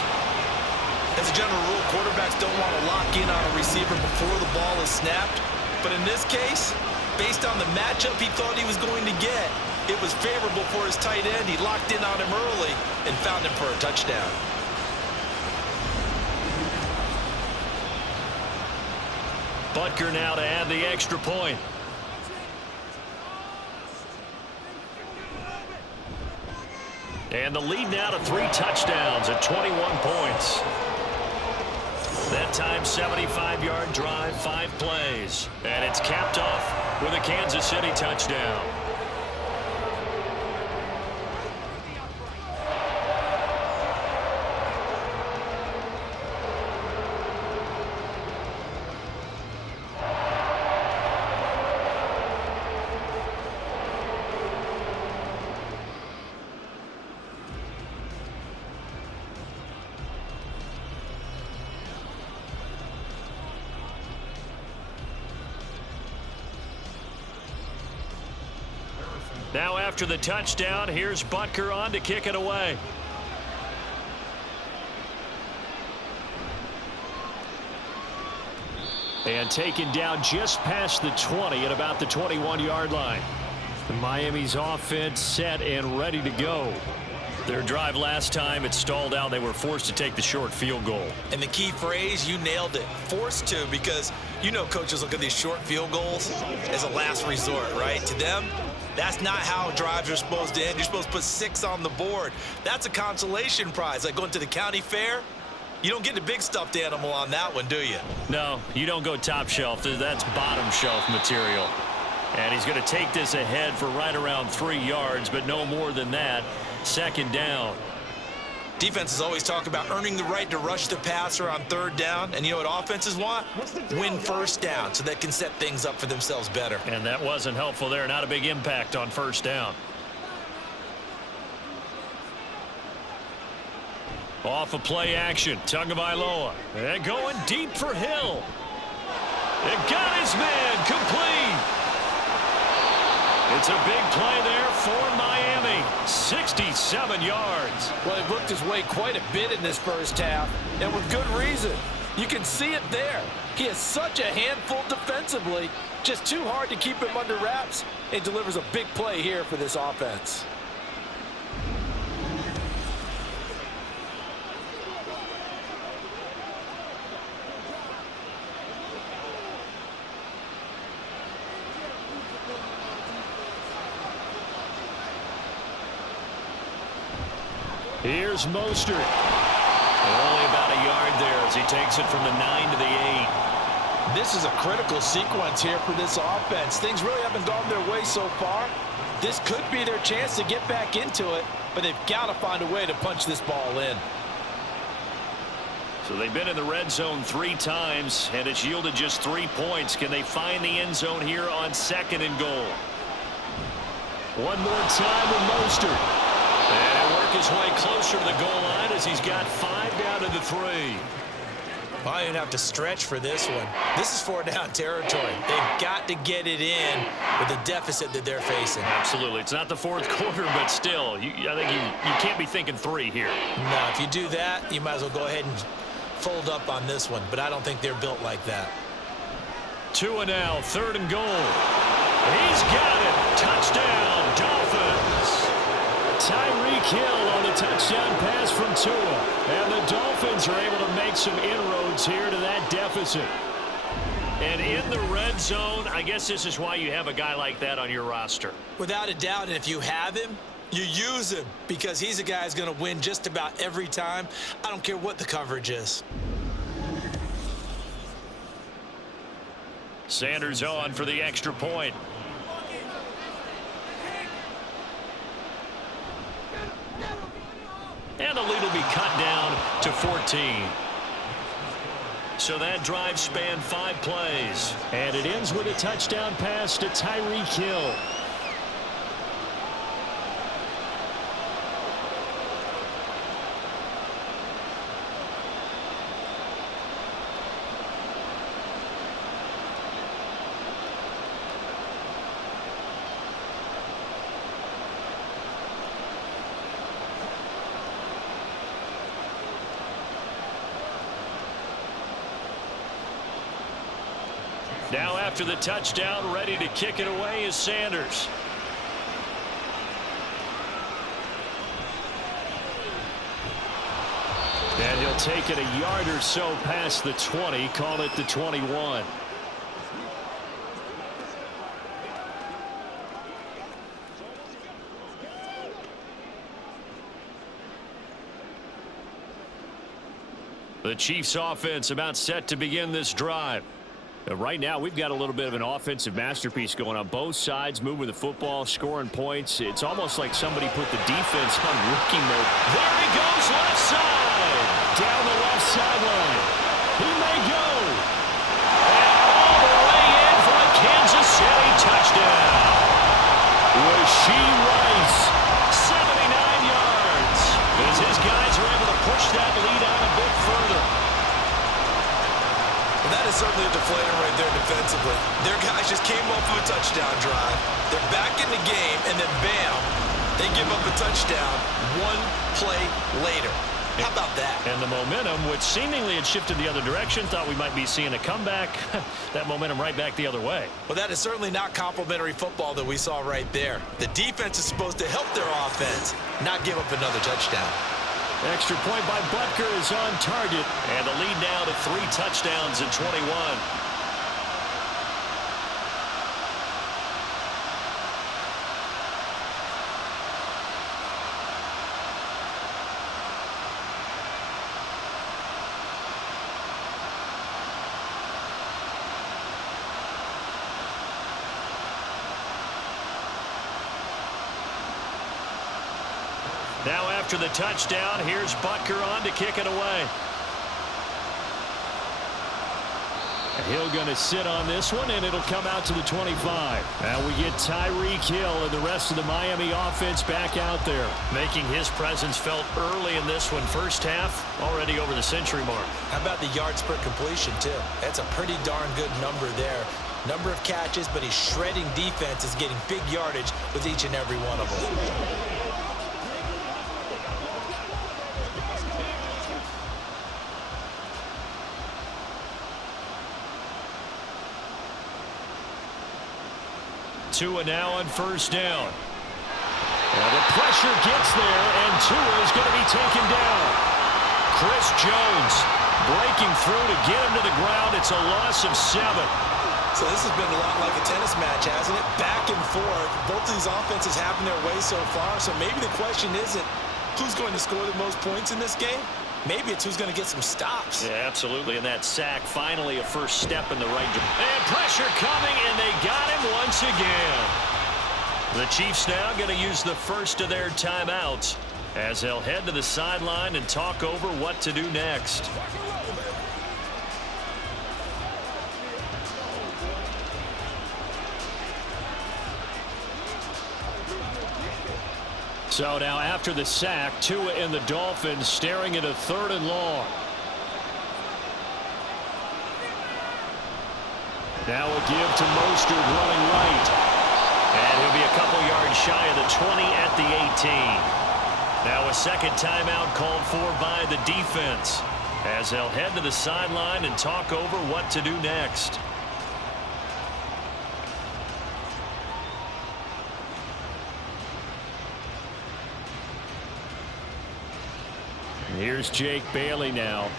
As a general rule, quarterbacks don't want to lock in on a receiver before the ball is snapped. But in this case, based on the matchup he thought he was going to get, it was favorable for his tight end. He locked in on him early and found him for a touchdown. Butker now to add the extra point. And the lead now to 3 touchdowns at 21 points. That time, 75-yard drive, 5 plays. And it's capped off with a Kansas City touchdown. Now after the touchdown, here's Butker on to kick it away. And taken down just past the 20 at about the 21-yard line. Miami's offense set and ready to go. Their drive last time, it stalled out. They were forced to take the short field goal. And the key phrase, you nailed it, forced to, because you know coaches look at these short field goals as a last resort, right? To them, that's not how drives are supposed to end. You're supposed to put 6 on the board. That's a consolation prize. Like going to the county fair, you don't get the big stuffed animal on that one, do you? No, you don't go top shelf. That's bottom shelf material. And he's going to take this ahead for right around 3 yards, but no more than that. Second down. Defenses always talk about earning the right to rush the passer on 3rd down. And you know what offenses want? Win 1st down so they can set things up for themselves better. And that wasn't helpful there. Not a big impact on 1st down. Off of play action. Tagovailoa. And going deep for Hill. It got his man complete. It's a big play there for Miami. 67 yards. Well, he worked his way quite a bit in this first half, and with good reason. You can see it there. He has such a handful defensively. Just too hard to keep him under wraps, and delivers a big play here for this offense. Here's Mostert. Only about a yard there as he takes it from the 9 to the 8. This is a critical sequence here for this offense. Things really haven't gone their way so far. This could be their chance to get back into it, but they've got to find a way to punch this ball in. So they've been in the red zone 3 times, and it's yielded just 3 points. Can they find the end zone here on 2nd and goal? One more time with Mostert. And work his way closer to the goal line as he's got 5 down to the 3. I didn't have to stretch for this one. This is 4-down territory. They've got to get it in with the deficit that they're facing. Absolutely. It's not the 4th quarter, but still, I think you can't be thinking 3 here. No, if you do that, you might as well go ahead and fold up on this one. But I don't think they're built like that. 2 and now, 3rd and goal. He's got it. Touchdown, Dolphins. Tyreek Hill on the touchdown pass from Tua. And the Dolphins are able to make some inroads here to that deficit. And in the red zone, I guess this is why you have a guy like that on your roster. Without a doubt, and if you have him, you use him because he's a guy who's going to win just about every time. I don't care what the coverage is. Sanders on for the extra point. And the lead will be cut down to 14. So that drive spanned 5 plays. And it ends with a touchdown pass to Tyreek Hill. Now after the touchdown, ready to kick it away is Sanders. And he'll take it a yard or so past the 20, call it the 21. The Chiefs offense about set to begin this drive. Right now, we've got a little bit of an offensive masterpiece going on. Both sides moving the football, scoring points. It's almost like somebody put the defense on rookie mode. There he goes, left side. Down the left sideline. He may go. And all the way in for a Kansas City touchdown. Rashee Rice, 79 yards. As his guys are able to push that lead out a bit further. Well, that is certainly a deflator right there defensively. Their guys just came off of a touchdown drive. They're back in the game, and then bam, they give up a touchdown one play later. How about that? And the momentum, which seemingly had shifted the other direction, thought we might be seeing a comeback. That momentum right back the other way. Well, that is certainly not complimentary football that we saw right there. The defense is supposed to help their offense, not give up another touchdown. Extra point by Butker is on target. And the lead now to 3 touchdowns in 21. Now after the touchdown, here's Butker on to kick it away. Hill going to sit on this one, and it'll come out to the 25. Now we get Tyreek Hill and the rest of the Miami offense back out there, making his presence felt early in this one. First half, already over the century mark. How about the yards per completion, too? That's a pretty darn good number there. Number of catches, but he's shredding defenses, getting big yardage with each and every one of them. Tua now on first down. Well, the pressure gets there, and Tua is going to be taken down. Chris Jones breaking through to get him to the ground. It's a loss of 7. So this has been a lot like a tennis match, hasn't it? Back and forth. Both of these offenses having their way so far. So maybe the question isn't who's going to score the most points in this game. Maybe it's who's going to get some stops. Yeah, absolutely. And that sack, finally a first step in the right direction. And pressure coming, and they got him once again. The Chiefs now going to use the first of their timeouts as they'll head to the sideline and talk over what to do next. So now after the sack, Tua and the Dolphins staring at a 3rd and long. Now a give to Mostert running right. And he'll be a couple yards shy of the 20 at the 18. Now a second timeout called for by the defense as they'll head to the sideline and talk over what to do next. Here's Jake Bailey now.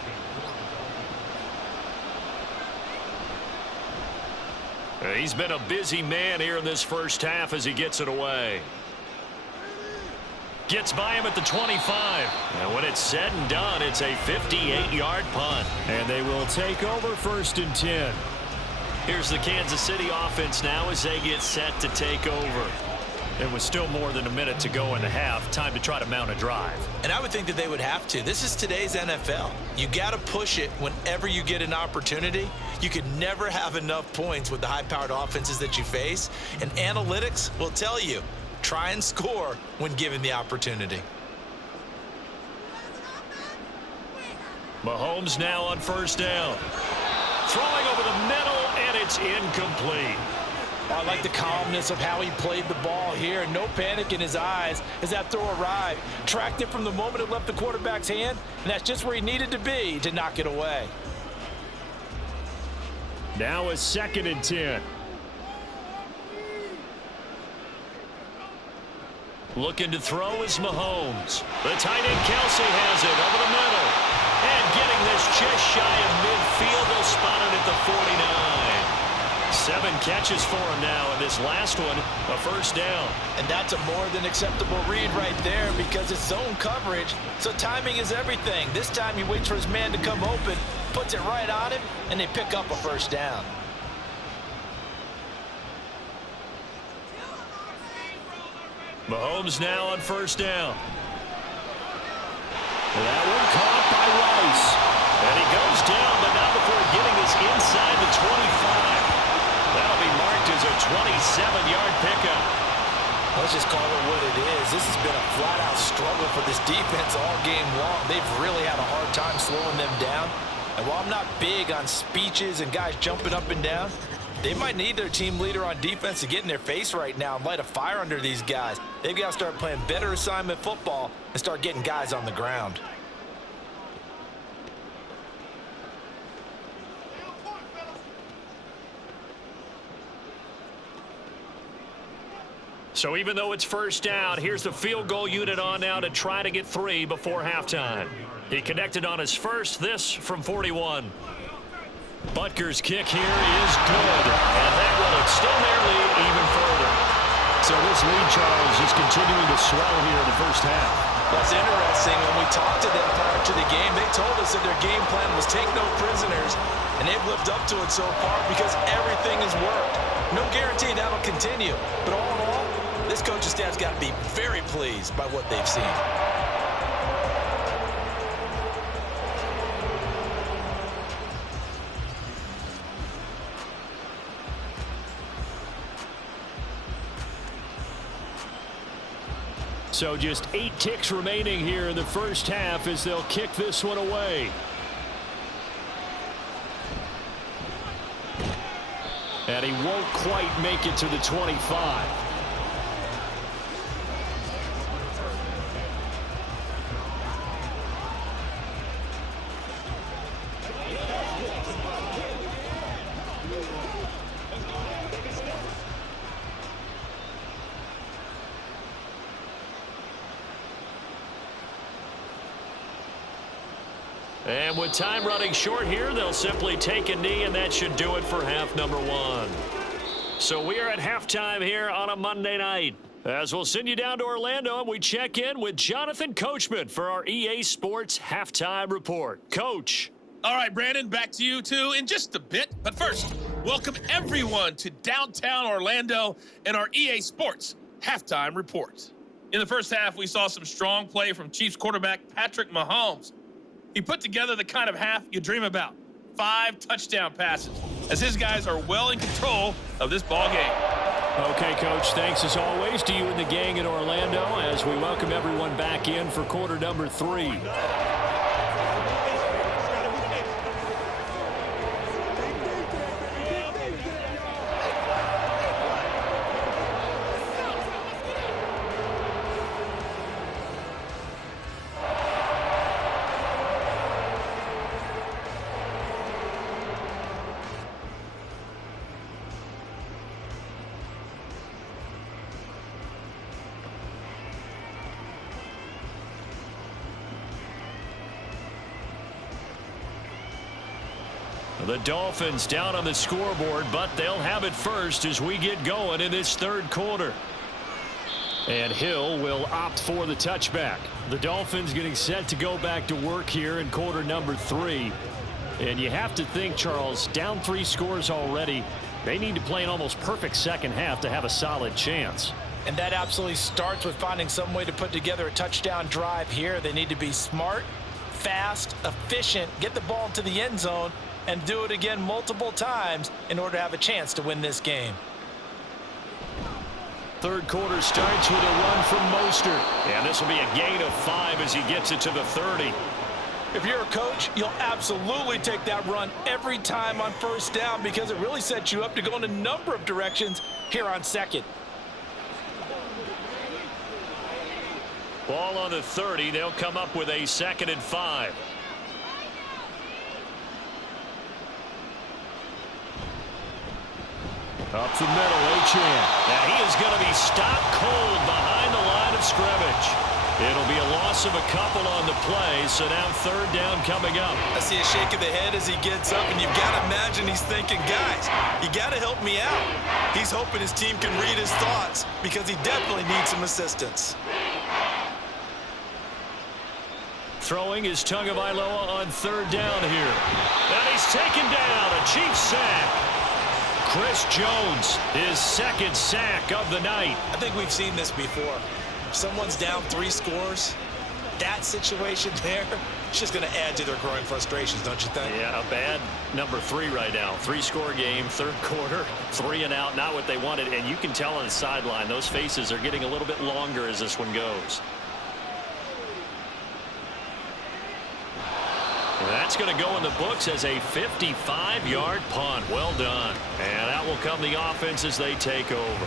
He's been a busy man here in this first half as he gets it away. Gets by him at the 25. And when it's said and done, it's a 58-yard punt. And they will take over 1st and 10. Here's the Kansas City offense now as they get set to take over. It was still more than a minute to go in the half. Time to try to mount a drive. And I would think that they would have to. This is today's NFL. You got to push it whenever you get an opportunity. You can never have enough points with the high-powered offenses that you face. And analytics will tell you, try and score when given the opportunity. Mahomes now on first down. Throwing over the middle, and it's incomplete. I like the calmness of how he played the ball here. No panic in his eyes as that throw arrived. Tracked it from the moment it left the quarterback's hand, and that's just where he needed to be to knock it away. Now a 2nd and 10. Looking to throw is Mahomes. The tight end Kelsey has it over the middle. And getting this just shy of midfield. They'll spot it at the 49. 7 catches for him now, and this last one, a first down. And that's a more than acceptable read right there because it's zone coverage, so timing is everything. This time he waits for his man to come open, puts it right on him, and they pick up a first down. Mahomes now on first down. That one caught by Rice. And he goes down, but not before getting this inside the 25. That'll be marked as a 27-yard pickup. Let's just call it what it is. This has been a flat-out struggle for this defense all game long. They've really had a hard time slowing them down. And while I'm not big on speeches and guys jumping up and down, they might need their team leader on defense to get in their face right now and light a fire under these guys. They've got to start playing better assignment football and start getting guys on the ground. So even though it's first down, here's the field goal unit on now to try to get 3 before halftime. He connected on his first, this from 41. Butker's kick here is good, and that will extend their lead even further. So this lead, Charles, is continuing to swell here in the first half. That's interesting. When we talked to them prior to the game, they told us that their game plan was take no prisoners, and they've lived up to it so far because everything has worked. No guarantee that'll continue, but all in all, this coaching staff's got to be very pleased by what they've seen. So just 8 ticks remaining here in the first half as they'll kick this one away. And he won't quite make it to the 25. And with time running short here, they'll simply take a knee, and that should do it for half number 1. So we are at halftime here on a Monday night. As we'll send you down to Orlando, and we check in with Jonathan Coachman for our EA Sports Halftime Report. Coach. All right, Brandon, back to you, too, in just a bit. But first, welcome everyone to downtown Orlando and our EA Sports Halftime Report. In the first half, we saw some strong play from Chiefs quarterback Patrick Mahomes. He put together the kind of half you dream about. 5 touchdown passes, as his guys are well in control of this ball game. Okay, Coach, thanks as always to you and the gang in Orlando as we welcome everyone back in for quarter number 3. The Dolphins down on the scoreboard, but they'll have it first as we get going in this third quarter. And Hill will opt for the touchback. The Dolphins getting set to go back to work here in quarter number 3. And you have to think, Charles, down 3 scores already. They need to play an almost perfect second half to have a solid chance. And that absolutely starts with finding some way to put together a touchdown drive here. They need to be smart, fast, efficient, get the ball to the end zone, and do it again multiple times in order to have a chance to win this game. Third quarter starts with a run from Mostert. And this will be a gain of 5 as he gets it to the 30. If you're a coach, you'll absolutely take that run every time on first down because it really sets you up to go in a number of directions here on second. Ball on the 30. They'll come up with a 2nd and 5. Up the middle, Achane. Now he is going to be stopped cold behind the line of scrimmage. It'll be a loss of a couple on the play, so now third down coming up. I see a shake of the head as he gets up, and you've got to imagine he's thinking, guys, you got to help me out. He's hoping his team can read his thoughts because he definitely needs some assistance. Throwing is Tagovailoa on third down here. And he's taken down, a Chiefs sack. Chris Jones, his second sack of the night. I think we've seen this before. If someone's down 3 scores, that situation there, it's just going to add to their growing frustrations, don't you think? Yeah, a bad number 3 right now. 3-score game, third quarter, 3 and out, not what they wanted. And you can tell on the sideline, those faces are getting a little bit longer as this one goes. And that's going to go in the books as a 55-yard punt. Well done. And out will come the offense as they take over.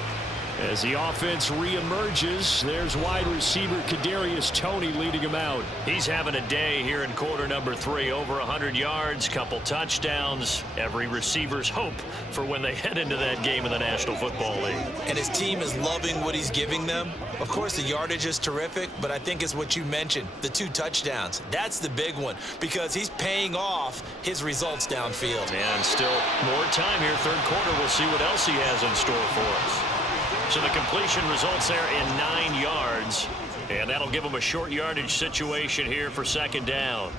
As the offense reemerges, there's wide receiver Kadarius Toney leading him out. He's having a day here in quarter number 3. Over 100 yards, couple touchdowns. Every receiver's hope for when they head into that game in the National Football League. And his team is loving what he's giving them. Of course, the yardage is terrific, but I think it's what you mentioned, the 2 touchdowns. That's the big one because he's paying off his results downfield. And still more time here, third quarter. We'll see what else he has in store for us. So the completion results there in 9 yards, and that'll give them a short yardage situation here for second down.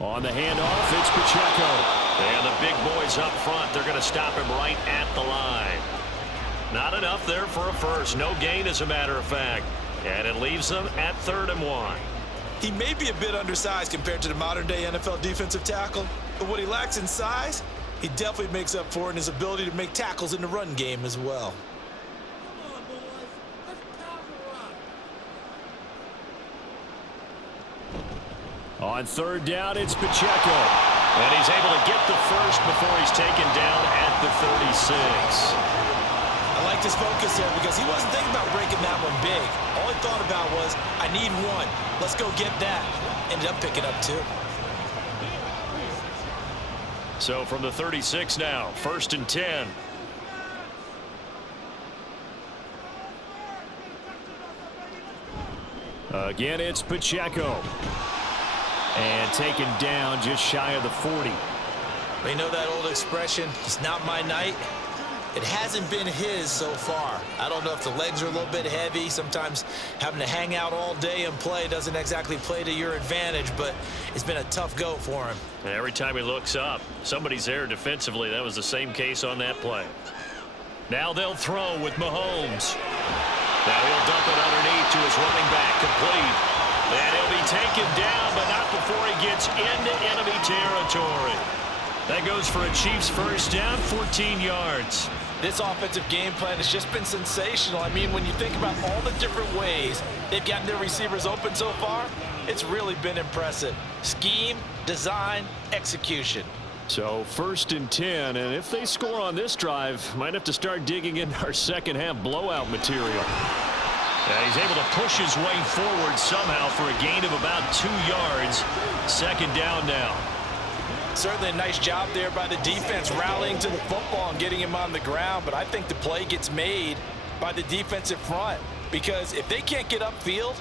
On the handoff, it's Pacheco. And the big boys up front, they're going to stop him right at the line. Not enough there for a first. No gain, as a matter of fact. And it leaves them at 3rd and 1. He may be a bit undersized compared to the modern-day NFL defensive tackle, but what he lacks in size, he definitely makes up for in his ability to make tackles in the run game as well. On third down, it's Pacheco. And he's able to get the first before he's taken down at the 36. I like his focus there because he wasn't thinking about breaking that one big. All he thought about was, I need 1. Let's go get that. Ended up picking up 2. So from the 36 now, 1st and 10. Again, it's Pacheco. And taken down just shy of the 40. You know that old expression, it's not my night? It hasn't been his so far. I don't know if the legs are a little bit heavy. Sometimes having to hang out all day and play doesn't exactly play to your advantage, but it's been a tough go for him. And every time he looks up, somebody's there defensively. That was the same case on that play. Now they'll throw with Mahomes. Now he'll dump it underneath to his running back, complete. And he'll be taken down, but not before he gets into enemy territory. That goes for a Chiefs first down, 14 yards. This offensive game plan has just been sensational. I mean, when you think about all the different ways they've gotten their receivers open so far, it's really been impressive. Scheme, design, execution. So 1st and 10, and if they score on this drive, might have to start digging in our second half blowout material. He's able to push his way forward somehow for a gain of about 2 yards. Second down now. Certainly a nice job there by the defense rallying to the football and getting him on the ground, but I think the play gets made by the defensive front because if they can't get upfield,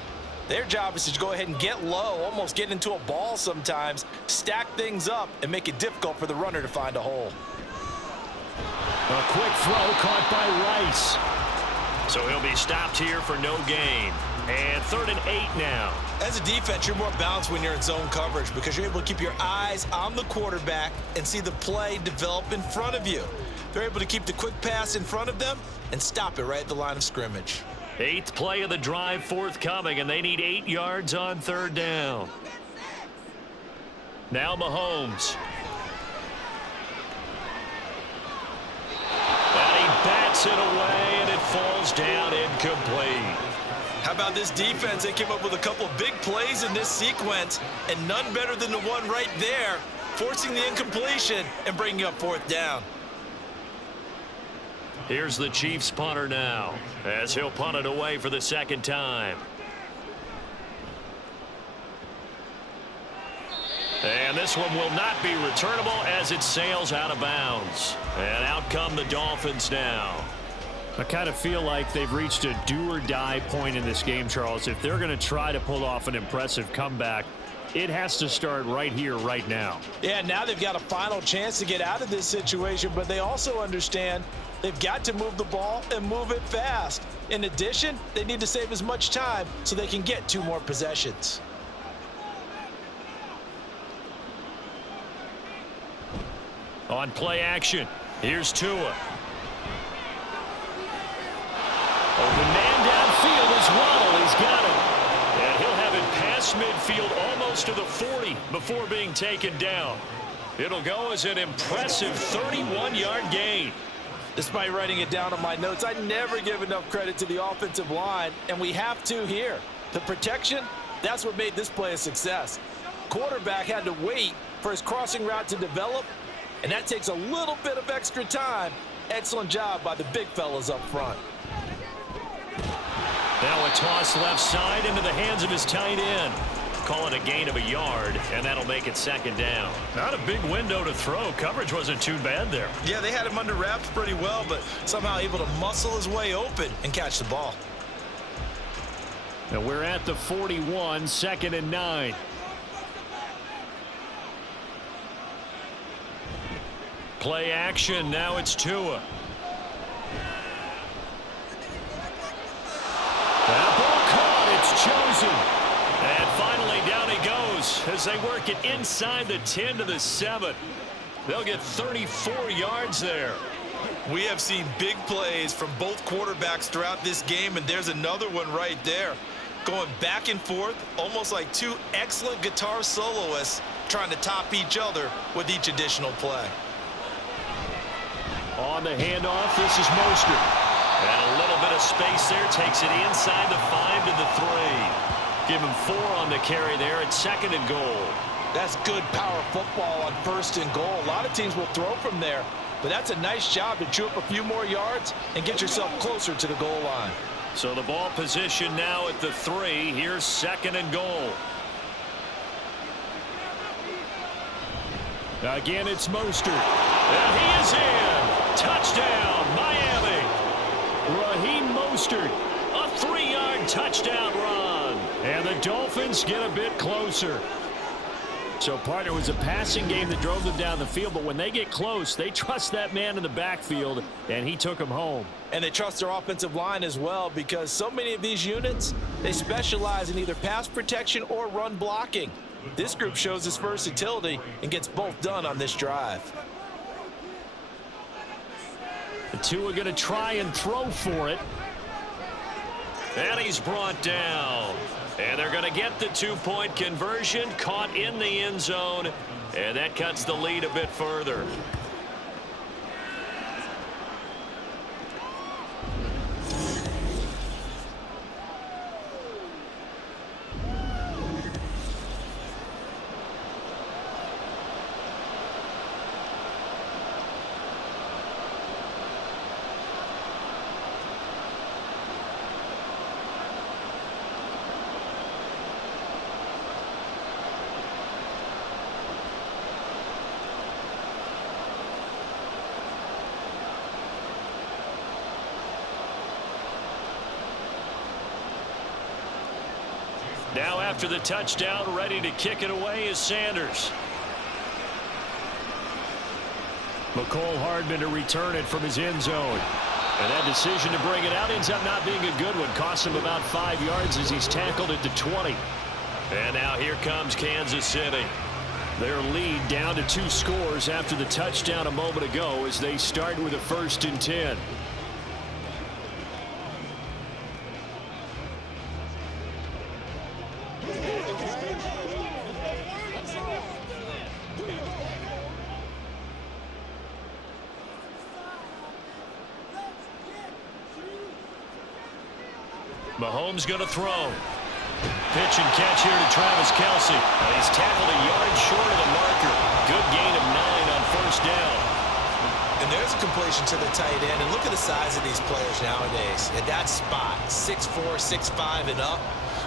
their job is to go ahead and get low, almost get into a ball sometimes, stack things up, and make it difficult for the runner to find a hole. A quick throw caught by Rice. So he'll be stopped here for no gain. And 3rd and 8 now. As a defense, you're more balanced when you're in zone coverage because you're able to keep your eyes on the quarterback and see the play develop in front of you. They're able to keep the quick pass in front of them and stop it right at the line of scrimmage. 8th play of the drive forthcoming, and they need 8 yards on 3rd down. Now Mahomes. And he bats it away, and it falls down incomplete. How about this defense? They came up with a couple of big plays in this sequence, and none better than the one right there, forcing the incompletion and bringing up 4th down. Here's the Chiefs punter now, as he'll punt it away for the second time. And this one will not be returnable as it sails out of bounds. And out come the Dolphins now. I kind of feel like they've reached a do-or-die point in this game, Charles. If they're going to try to pull off an impressive comeback, it has to start right here, right now. Yeah, now they've got a final chance to get out of this situation, but they also understand they've got to move the ball and move it fast. In addition, they need to save as much time so they can get 2 more possessions. On play action, here's Tua. Open man downfield is Waddle. He's got it. And he'll have it past midfield almost to the 40 before being taken down. It'll go as an impressive 31-yard gain. Despite writing it down on my notes, I never give enough credit to the offensive line, and we have to here. The protection, that's what made this play a success. Quarterback had to wait for his crossing route to develop, and that takes a little bit of extra time. Excellent job by the big fellas up front. Now a toss left side into the hands of his tight end. Call it a gain of a yard, and that'll make it second down. Not a big window to throw. Coverage wasn't too bad there. Yeah, they had him under wraps pretty well, but somehow able to muscle his way open and catch the ball. Now we're at the 41, 2nd and 9. Play action, now it's Tua. That ball caught, it's chosen. And finally down he goes as they work it inside the 10 to the 7. They'll get 34 yards there. We have seen big plays from both quarterbacks throughout this game, and there's another one right there. Going back and forth, almost like 2 excellent guitar soloists trying to top each other with each additional play. On the handoff, this is Mostert. And a little bit of space there, takes it inside the 5 to the 3. Give him 4 on the carry there at 2nd and goal. That's good power football on 1st and goal. A lot of teams will throw from there, but that's a nice job to chew up a few more yards and get yourself closer to the goal line. So the ball position now at the 3. Here's 2nd and goal. Again, it's Mostert. And he is in. Touchdown, Miami. Raheem Mostert, a 3-yard touchdown run. And the Dolphins get a bit closer. So, partner, it was a passing game that drove them down the field, but when they get close, they trust that man in the backfield, and he took them home. And they trust their offensive line as well, because so many of these units, they specialize in either pass protection or run blocking. This group shows its versatility and gets both done on this drive. The 2 are going to try and throw for it. And he's brought down. And they're going to get the 2-point conversion, caught in the end zone, and that cuts the lead a bit further. Now after the touchdown, ready to kick it away is Sanders. McCole Hardman to return it from his end zone. And that decision to bring it out ends up not being a good one. Cost him about 5 yards as he's tackled at the 20. And now here comes Kansas City. Their lead down to 2 scores after the touchdown a moment ago as they start with a 1st and 10. Mahomes going to throw. Pitch and catch here to Travis Kelce. He's tackled a yard short of the marker. Good gain of 9 on 1st down. And there's a completion to the tight end. And look at the size of these players nowadays. At that spot, 6'4", 6'5", and up.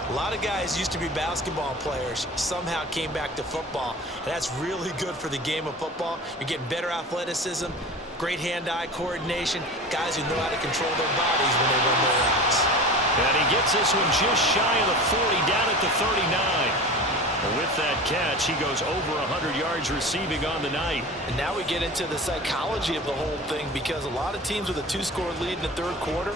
A lot of guys used to be basketball players, somehow came back to football. And that's really good for the game of football. You're getting better athleticism, great hand-eye coordination, guys who know how to control their bodies when they run their routes. And he gets this one just shy of the 40, down at the 39. With that catch, he goes over 100 yards receiving on the night. And now we get into the psychology of the whole thing, because a lot of teams with a 2-score lead in the third quarter,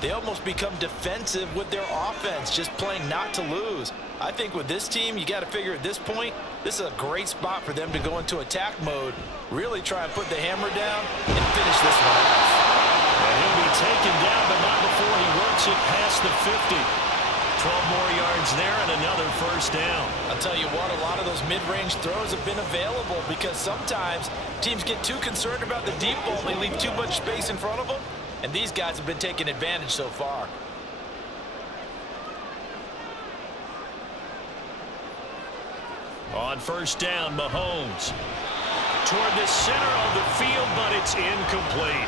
they almost become defensive with their offense, just playing not to lose. I think with this team, you got to figure at this point, this is a great spot for them to go into attack mode, really try and put the hammer down and finish this one off. And he'll be taken down, but not before he works it past the 50. 12 more yards there and another first down. I'll tell you what, a lot of those mid-range throws have been available, because sometimes teams get too concerned about the deep ball. They leave too much space in front of them, and these guys have been taking advantage so far. On first down, Mahomes toward the center of the field, but it's incomplete.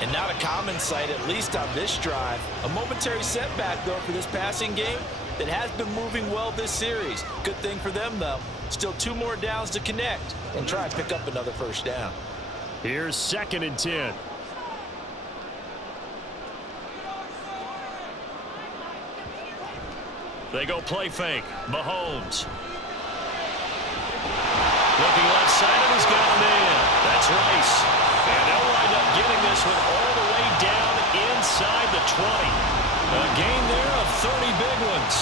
And not a common sight, at least on this drive. A momentary setback, though, for this passing game that has been moving well this series. Good thing for them, though. Still 2 more downs to connect and try and pick up another first down. Here's 2nd and 10. They go play fake. Mahomes. Looking left side, and he's got him in. That's Rice. And they'll wind up getting this one all the way down inside the 20. A gain there of 30 big ones.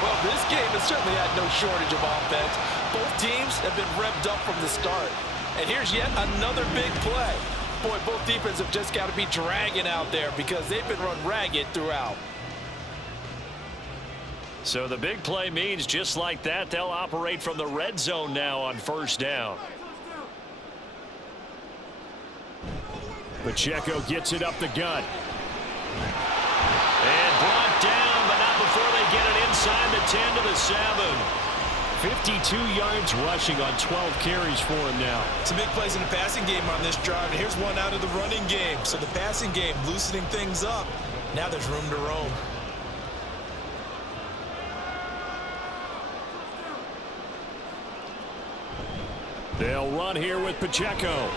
Well, this game has certainly had no shortage of offense. Both teams have been revved up from the start. And here's yet another big play. Boy, both defenses have just got to be dragging out there, because they've been run ragged throughout. So the big play means just like that, they'll operate from the red zone now on first down. Pacheco gets it up the gut. And brought down, but not before they get it inside the 10 to the 7. 52 yards rushing on 12 carries for him now. Some big plays in the passing game on this drive, and here's one out of the running game. So the passing game loosening things up. Now there's room to roam. They'll run here with Pacheco.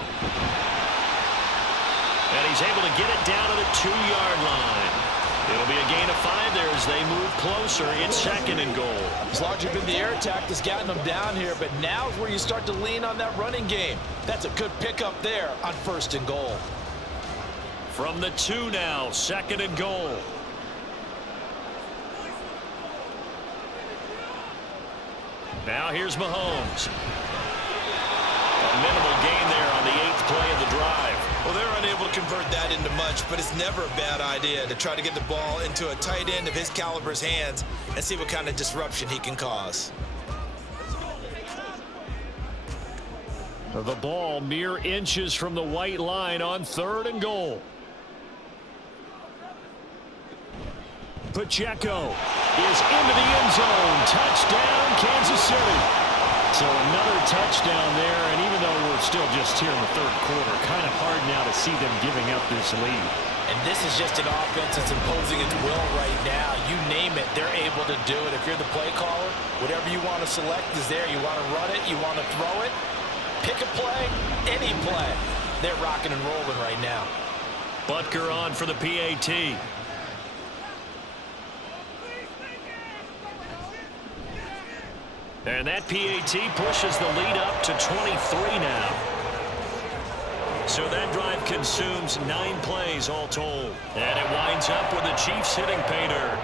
And he's able to get it down to the 2-yard line. It'll be a gain of 5 there as they move closer. It's 2nd and goal. It's largely been the air attack that's gotten them down here, but now is where you start to lean on that running game. That's a good pickup there on 1st and goal. From the 2 now, 2nd and goal. Now here's Mahomes. A minimal gain there on the 8th play of the drive. Well, they're unable to convert that into much, but it's never a bad idea to try to get the ball into a tight end of his caliber's hands and see what kind of disruption he can cause. The ball mere inches from the white line on 3rd and goal. Pacheco is into the end zone. Touchdown, Kansas City. So another touchdown there, and even though we're still just here in the 3rd quarter, kind of hard now to see them giving up this lead. And this is just an offense that's imposing its will right now. You name it, they're able to do it. If you're the play caller, whatever you want to select is there. You want to run it, you want to throw it, pick a play, any play. They're rocking and rolling right now. Butker on for the PAT. And that PAT pushes the lead up to 23 now. So that drive consumes 9 plays all told. And it winds up with the Chiefs hitting pay dirt.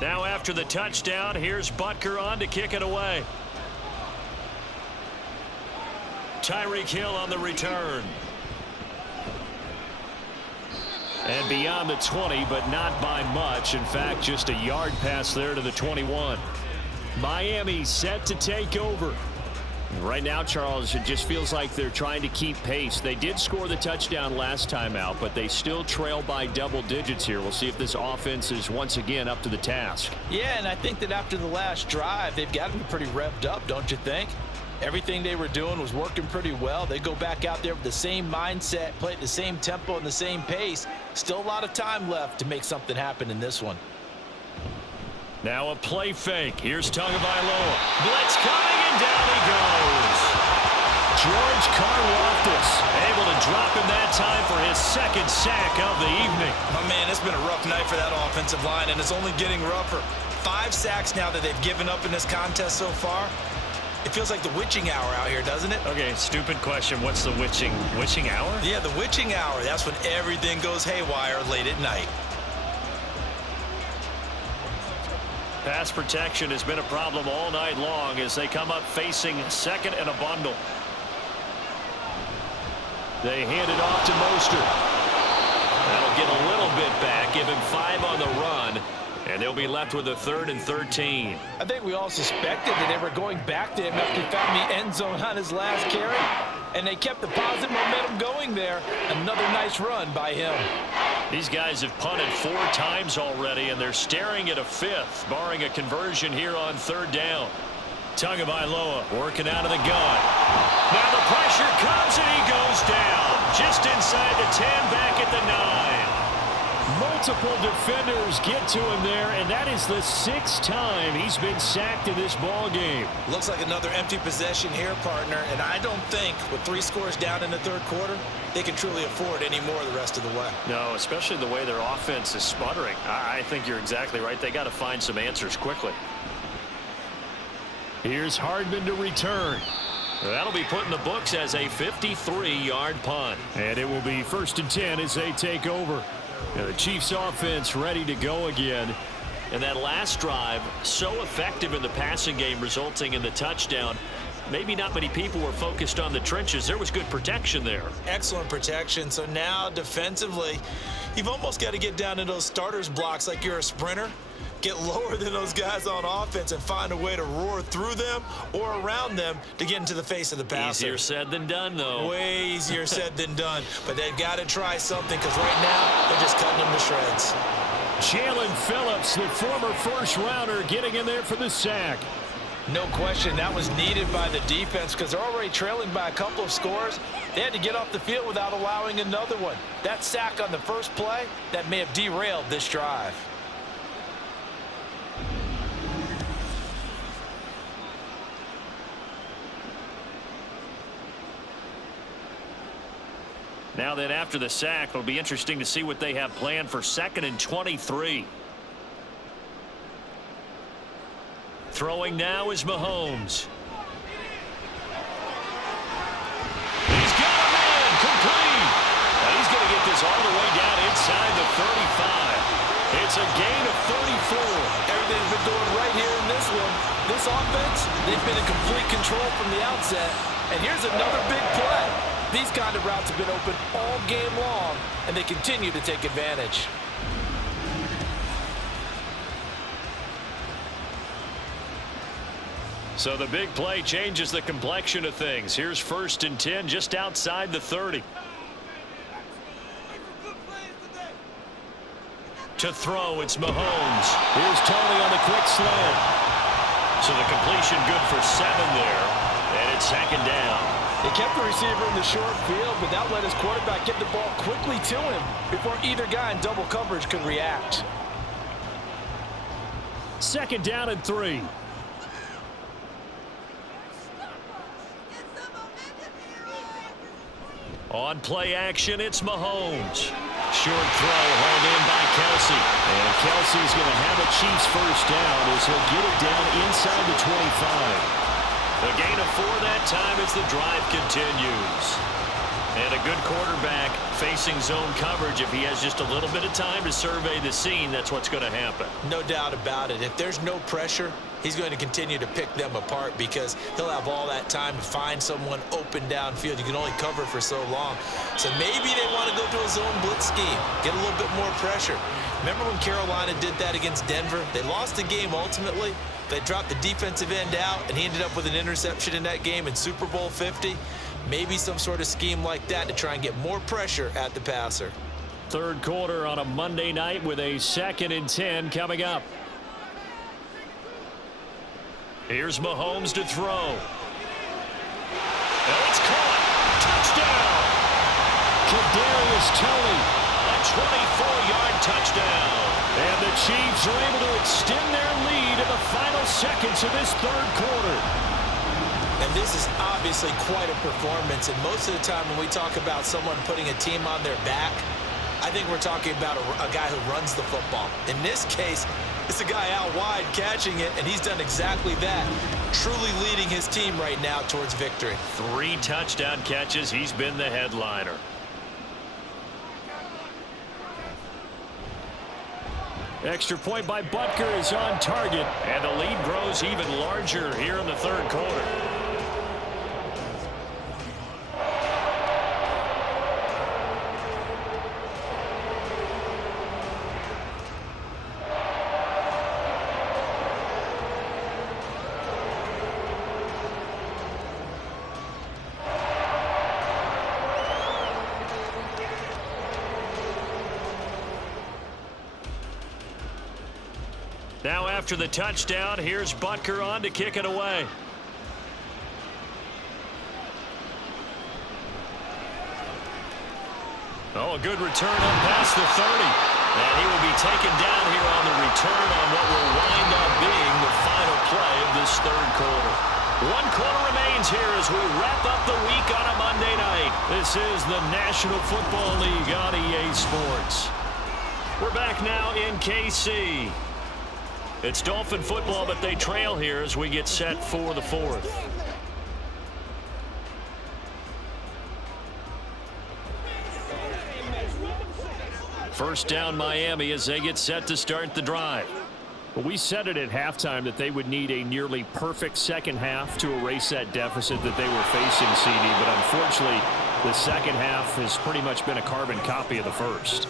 Now after the touchdown, here's Butker on to kick it away. Tyreek Hill on the return. And beyond the 20, but not by much. In fact, just a yard pass there to the 21. Miami set to take over. Right now, Charles, it just feels like they're trying to keep pace. They did score the touchdown last time out, but they still trail by double digits here. We'll see if this offense is once again up to the task. Yeah, and I think that after the last drive, they've got to be pretty revved up, don't you think? Everything they were doing was working pretty well. They go back out there with the same mindset, play at the same tempo and the same pace. Still a lot of time left to make something happen in this one. Now a play fake. Here's Tagovailoa. Blitz coming, and down he goes. George Karlaftis able to drop him that time for his second sack of the evening. My man, it's been a rough night for that offensive line, and it's only getting rougher. 5 sacks now that they've given up in this contest so far. It feels like the witching hour out here, doesn't it? Okay, stupid question. What's the witching hour? Yeah, the witching hour. That's when everything goes haywire late at night. Pass protection has been a problem all night long as they come up facing second and a bundle. They hand it off to Mostert. That'll get a little bit back, give him 5 on the run, and they'll be left with a 3rd and 13. I think we all suspected that they were going back to him after he found the end zone on his last carry, and they kept the positive momentum going there. Another nice run by him. These guys have punted 4 times already, and they're staring at a 5th, barring a conversion here on 3rd down. Tagovailoa working out of the gun. Now the pressure comes, and he goes down. Just inside the 10, back at the 9. Multiple defenders get to him there, and that is the 6th time he's been sacked in this ball game. Looks like another empty possession here, partner, and I don't think with 3 scores down in the 3rd quarter, they can truly afford any more the rest of the way. No, especially the way their offense is sputtering. I think you're exactly right. They got to find some answers quickly. Here's Hardman to return. That'll be put in the books as a 53-yard punt. And it will be 1st and 10 as they take over. Now the Chiefs offense ready to go again. And that last drive, so effective in the passing game, resulting in the touchdown. Maybe not many people were focused on the trenches. There was good protection there. Excellent protection. So now defensively, you've almost got to get down to those starters blocks like you're a sprinter. Get lower than those guys on offense and find a way to roar through them or around them to get into the face of the passer. Easier said than done, though. Way easier said than done. But they've got to try something because right now they're just cutting them to shreds. Jalen Phillips, the former first-rounder, getting in there for the sack. No question, that was needed by the defense because they're already trailing by a couple of scores. They had to get off the field without allowing another one. That sack on the first play, that may have derailed this drive. Now then, after the sack, it'll be interesting to see what they have planned for 2nd and 23. Throwing now is Mahomes. He's got a man complete. Now he's going to get this all the way down inside the 35. It's a gain of 34. Everything's been going right here in this one. This offense, they've been in complete control from the outset. And here's another big play. These kind of routes have been open all game long, and they continue to take advantage. So the big play changes the complexion of things. Here's 1st and 10 just outside the 30. To throw, it's Mahomes. Here's Tony on the quick slant. So the completion good for 7 there, and it's 2nd down. They kept the receiver in the short field, but that let his quarterback get the ball quickly to him before either guy in double coverage could react. 2nd down and 3. On play action, it's Mahomes. Short throw hauled in by Kelsey. And Kelsey's going to have a Chiefs first down as he'll get it down inside the 25. A gain of 4 that time as the drive continues. And a good quarterback facing zone coverage. If he has just a little bit of time to survey the scene, that's what's going to happen. No doubt about it. If there's no pressure, he's going to continue to pick them apart because he'll have all that time to find someone open downfield. You can only cover for so long. So maybe they want to go to a zone blitz scheme, get a little bit more pressure. Remember when Carolina did that against Denver? They lost the game ultimately, They dropped the defensive end out, and he ended up with an interception in that game in Super Bowl 50. Maybe some sort of scheme like that to try and get more pressure at the passer. Third quarter on a Monday night with a 2nd and 10 coming up. Here's Mahomes to throw. And it's caught. Touchdown. Kadarius Toney, a 24-yard touchdown. And the Chiefs are able to extend their lead in the final seconds of this third quarter. And this is obviously quite a performance. And most of the time when we talk about someone putting a team on their back, I think we're talking about a guy who runs the football. In this case, it's a guy out wide catching it, and he's done exactly that, truly leading his team right now towards victory. 3 touchdown catches. He's been the headliner. Extra point by Butker is on target, and the lead grows even larger here in the third quarter. Now after the touchdown, here's Butker on to kick it away. Oh, a good return up past the 30. And he will be taken down here on the return on what will wind up being the final play of this third quarter. 1 quarter remains here as we wrap up the week on a Monday night. This is the National Football League on EA Sports. We're back now in KC. It's Dolphin football, but they trail here as we get set for the fourth. First down Miami as they get set to start the drive. Well, we said it at halftime that they would need a nearly perfect second half to erase that deficit that they were facing, CD, but unfortunately the second half has pretty much been a carbon copy of the first.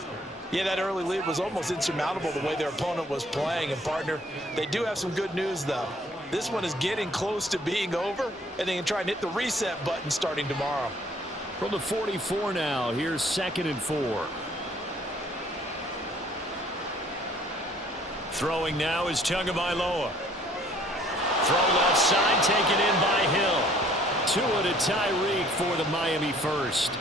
Yeah, that early lead was almost insurmountable the way their opponent was playing. And, partner, they do have some good news, though. This one is getting close to being over, and they can try and hit the reset button starting tomorrow. From the 44 now, here's 2nd and 4. Throwing now is Tagovailoa. Throw left side, taken in by Hill. Tua to Tyreek for the Miami first.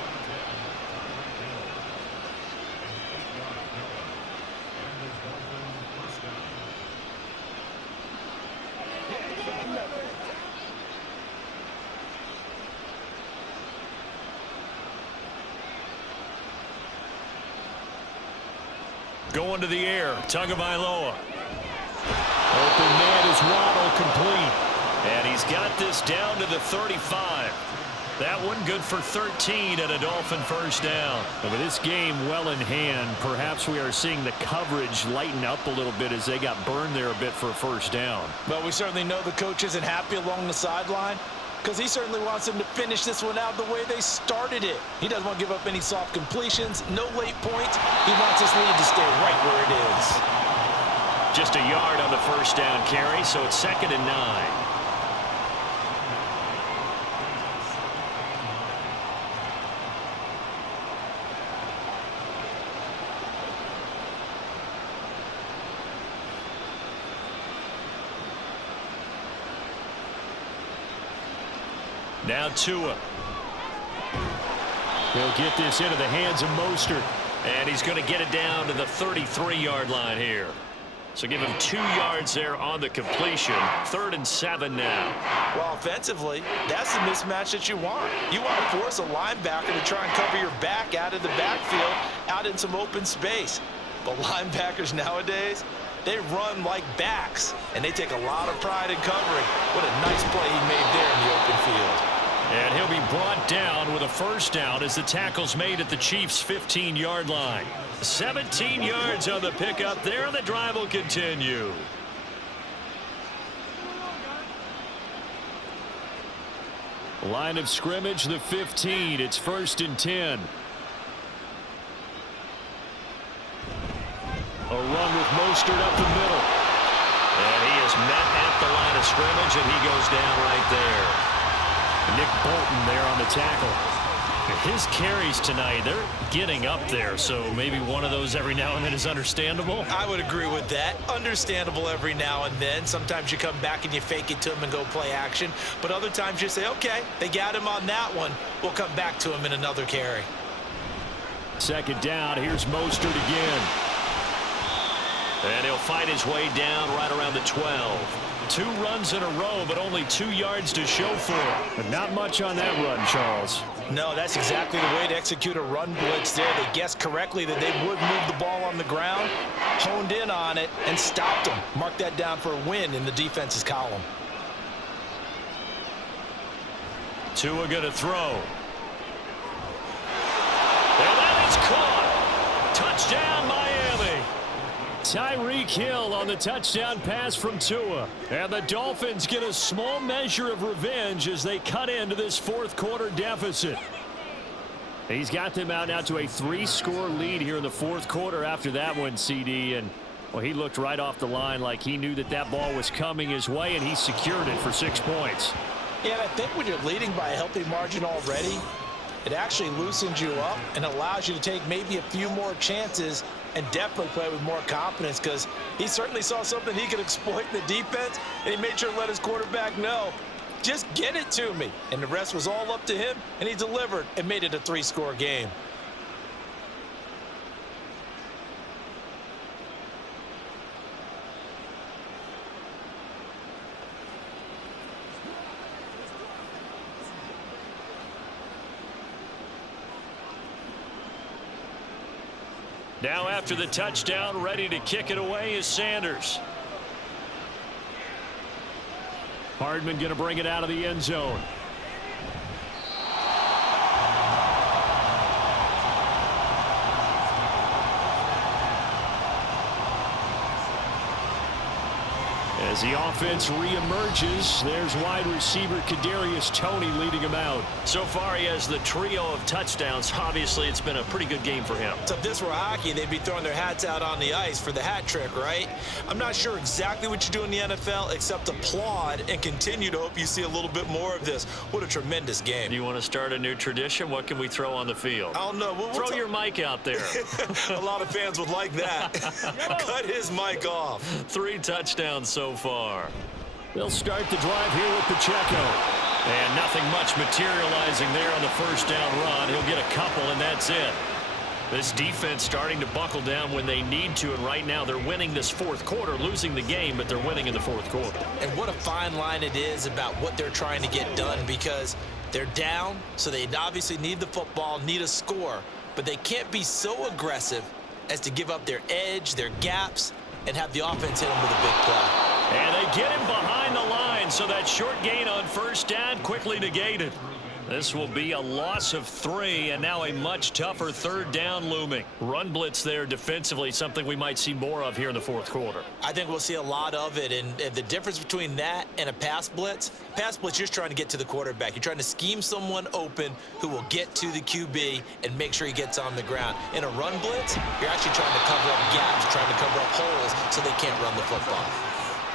Going to the air, Tagovailoa. Open man is Waddle, complete. And he's got this down to the 35. That one good for 13 and a Dolphin first down. And with this game well in hand, perhaps we are seeing the coverage lighten up a little bit as they got burned there a bit for a first down. But we certainly know the coach isn't happy along the sideline, because he certainly wants them to finish this one out the way they started it. He doesn't want to give up any soft completions, no late points. He wants his lead to stay right where it is. Just a yard on the first down carry, so it's 2nd and 9. Now Tua. He'll get this into the hands of Mostert. And he's going to get it down to the 33-yard line here. So give him 2 yards there on the completion. 3rd and 7 now. Well, offensively, that's the mismatch that you want. You want to force a linebacker to try and cover your back out of the backfield, out in some open space. But linebackers nowadays, they run like backs, and they take a lot of pride in covering. What a nice play he made there in the open field. And he'll be brought down with a first down as the tackle's made at the Chiefs' 15-yard line. 17 yards on the pickup there, and the drive will continue. Line of scrimmage, the 15. It's 1st and 10. A run with Mostert up the middle. And he is met at the line of scrimmage, and he goes down right there. Nick Bolton there on the tackle. His carries tonight, they're getting up there, so maybe one of those every now and then is understandable. I would agree with that. Understandable every now and then. Sometimes you come back and you fake it to him and go play action. But other times you say, okay, they got him on that one. We'll come back to him in another carry. Second down, here's Mostert again. And he'll fight his way down right around the 12. 2 runs in a row, but only 2 yards to show for it. But not much on that run, Charles. No, that's exactly the way to execute a run blitz there. They guessed correctly that they would move the ball on the ground, honed in on it, and stopped them. Mark that down for a win in the defense's column. Tua going to throw. And that is caught. Touchdown, Miami. Tyreek Hill on the touchdown pass from Tua. And the Dolphins get a small measure of revenge as they cut into this fourth quarter deficit. He's got them out now to a 3-score lead here in the fourth quarter after that one, CD. And, well, he looked right off the line like he knew that that ball was coming his way, and he secured it for 6 points. Yeah, and I think when you're leading by a healthy margin already, it actually loosens you up and allows you to take maybe a few more chances and definitely play with more confidence, because he certainly saw something he could exploit in the defense, and he made sure to let his quarterback know, just get it to me. And the rest was all up to him, and he delivered and made it a 3-score game. Now after the touchdown, ready to kick it away is Sanders. Hardman going to bring it out of the end zone. As the offense reemerges, there's wide receiver Kadarius Toney leading him out. So far, he has the trio of touchdowns. Obviously, it's been a pretty good game for him. So if this were hockey, they'd be throwing their hats out on the ice for the hat trick, right? I'm not sure exactly what you do in the NFL, except applaud and continue to hope you see a little bit more of this. What a tremendous game. Do you want to start a new tradition? What can we throw on the field? I don't know. Throw your mic out there. A lot of fans would like that. Cut his mic off. 3 touchdowns so far. They'll start the drive here with Pacheco. And nothing much materializing there on the first down run. He'll get a couple, and that's it. This defense starting to buckle down when they need to, and right now they're winning this fourth quarter, losing the game, but they're winning in the fourth quarter. And what a fine line it is about what they're trying to get done, because they're down, so they obviously need the football, need a score, but they can't be so aggressive as to give up their edge, their gaps, and have the offense hit them with a big play. And they get him behind the line, so that short gain on first down quickly negated. This will be a loss of 3, and now a much tougher third down looming. Run blitz there defensively, something we might see more of here in the fourth quarter. I think we'll see a lot of it, and the difference between that and a pass blitz, you're just trying to get to the quarterback. You're trying to scheme someone open who will get to the QB and make sure he gets on the ground. In a run blitz, you're actually trying to cover up gaps, trying to cover up holes so they can't run the football.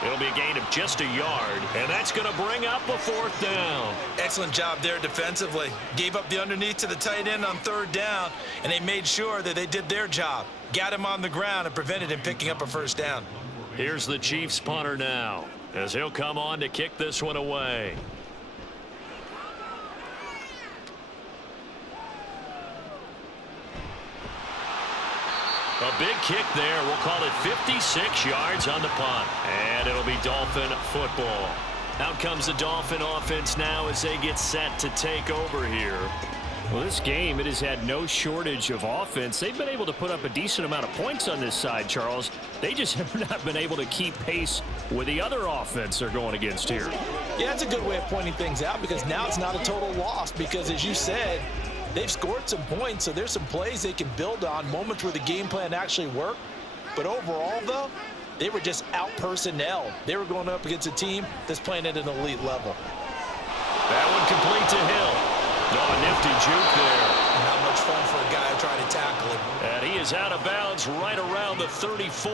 It'll be a gain of just a yard, and that's going to bring up a fourth down. Excellent job there defensively. Gave up the underneath to the tight end on third down, and they made sure that they did their job. Got him on the ground and prevented him picking up a first down. Here's the Chiefs punter now, as he'll come on to kick this one away. A big kick there. We'll call it 56 yards on the punt. And it'll be Dolphin football. Out comes the Dolphin offense now as they get set to take over here. Well, this game, it has had no shortage of offense. They've been able to put up a decent amount of points on this side, Charles. They just have not been able to keep pace with the other offense they're going against here. Yeah, that's a good way of pointing things out, because now it's not a total loss, because as you said, they've scored some points, so there's some plays they can build on, moments where the game plan actually worked. But overall, though, they were just out-personnel. They were going up against a team that's playing at an elite level. That one complete to Hill. Oh, nifty juke there. Not much fun for a guy trying to tackle him. And he is out of bounds right around the 34.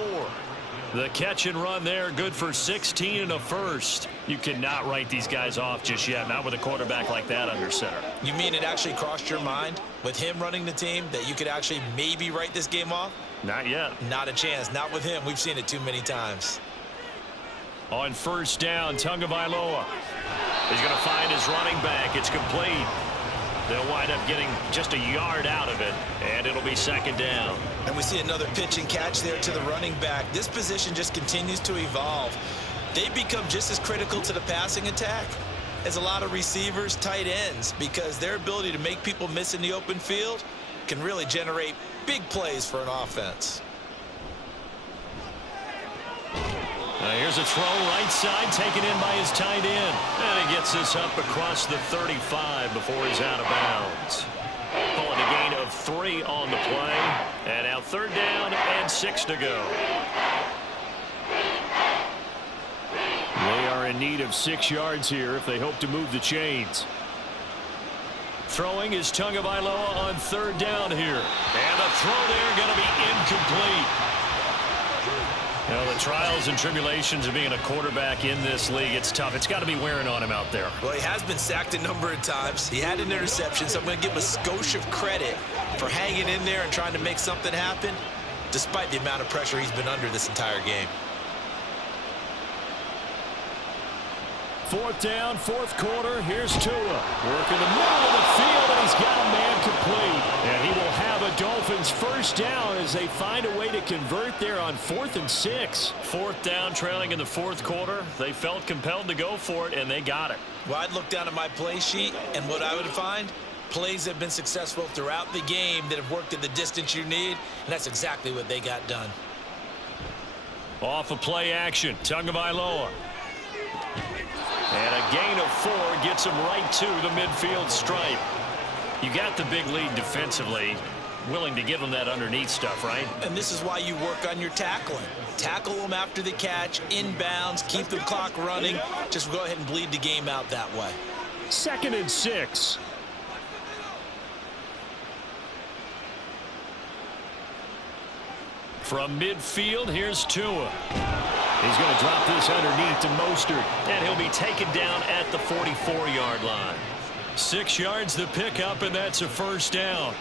The catch and run there, good for 16 and a first. You cannot write these guys off just yet, not with a quarterback like that under center. You mean it actually crossed your mind with him running the team that you could actually maybe write this game off? Not yet. Not a chance. Not with him. We've seen it too many times. On first down, Tagovailoa. He's going to find his running back. It's complete. They'll wind up getting just a yard out of it, and it'll be second down. And we see another pitch and catch there to the running back. This position just continues to evolve. They become just as critical to the passing attack as a lot of receivers, tight ends, because their ability to make people miss in the open field can really generate big plays for an offense. Here's a throw right side, taken in by his tight end. And he gets this up across the 35 before he's out of bounds. Pulling a gain of 3 on the play. And now third down and 6 to go. They are in need of 6 yards here if they hope to move the chains. Throwing is Tagovailoa on third down here. And the throw there going to be incomplete. You know, the trials and tribulations of being a quarterback in this league, it's tough. It's got to be wearing on him out there. Well, he has been sacked a number of times. He had an interception, so I'm going to give him a skosh of credit for hanging in there and trying to make something happen, despite the amount of pressure he's been under this entire game. Fourth down, fourth quarter. Here's Tua. Working the middle of the field, and he's got a man complete. And he will have a Dolphins first down as they find a way to convert there on 4th and 6. Fourth down, trailing in the fourth quarter. They felt compelled to go for it, and they got it. Well, I'd look down at my play sheet, and what I would find, plays have been successful throughout the game that have worked at the distance you need, and that's exactly what they got done. Off of play action, Tagovailoa. And a gain of 4 gets him right to the midfield stripe. You got the big lead defensively, willing to give him that underneath stuff, right? And this is why you work on your tackling. Tackle them after the catch, inbounds, keep the clock running. Just go ahead and bleed the game out that way. 2nd and 6. From midfield, here's Tua. He's going to drop this underneath to Mostert, and he'll be taken down at the 44-yard line. 6 yards the pickup, and that's a first down.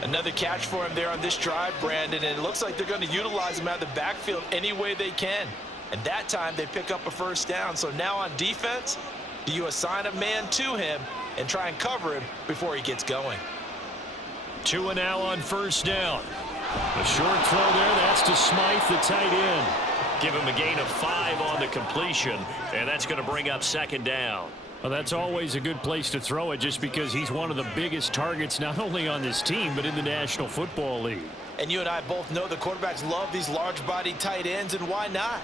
Another catch for him there on this drive, Brandon, and it looks like they're going to utilize him out of the backfield any way they can. And that time they pick up a first down. So now on defense, do you assign a man to him and try and cover him before he gets going? Tua now on first down. A short throw there, that's to Smythe, the tight end. Give him a gain of 5 on the completion, and that's going to bring up second down. Well, that's always a good place to throw it just because he's one of the biggest targets not only on this team but in the National Football League. And you and I both know the quarterbacks love these large-bodied tight ends, and why not?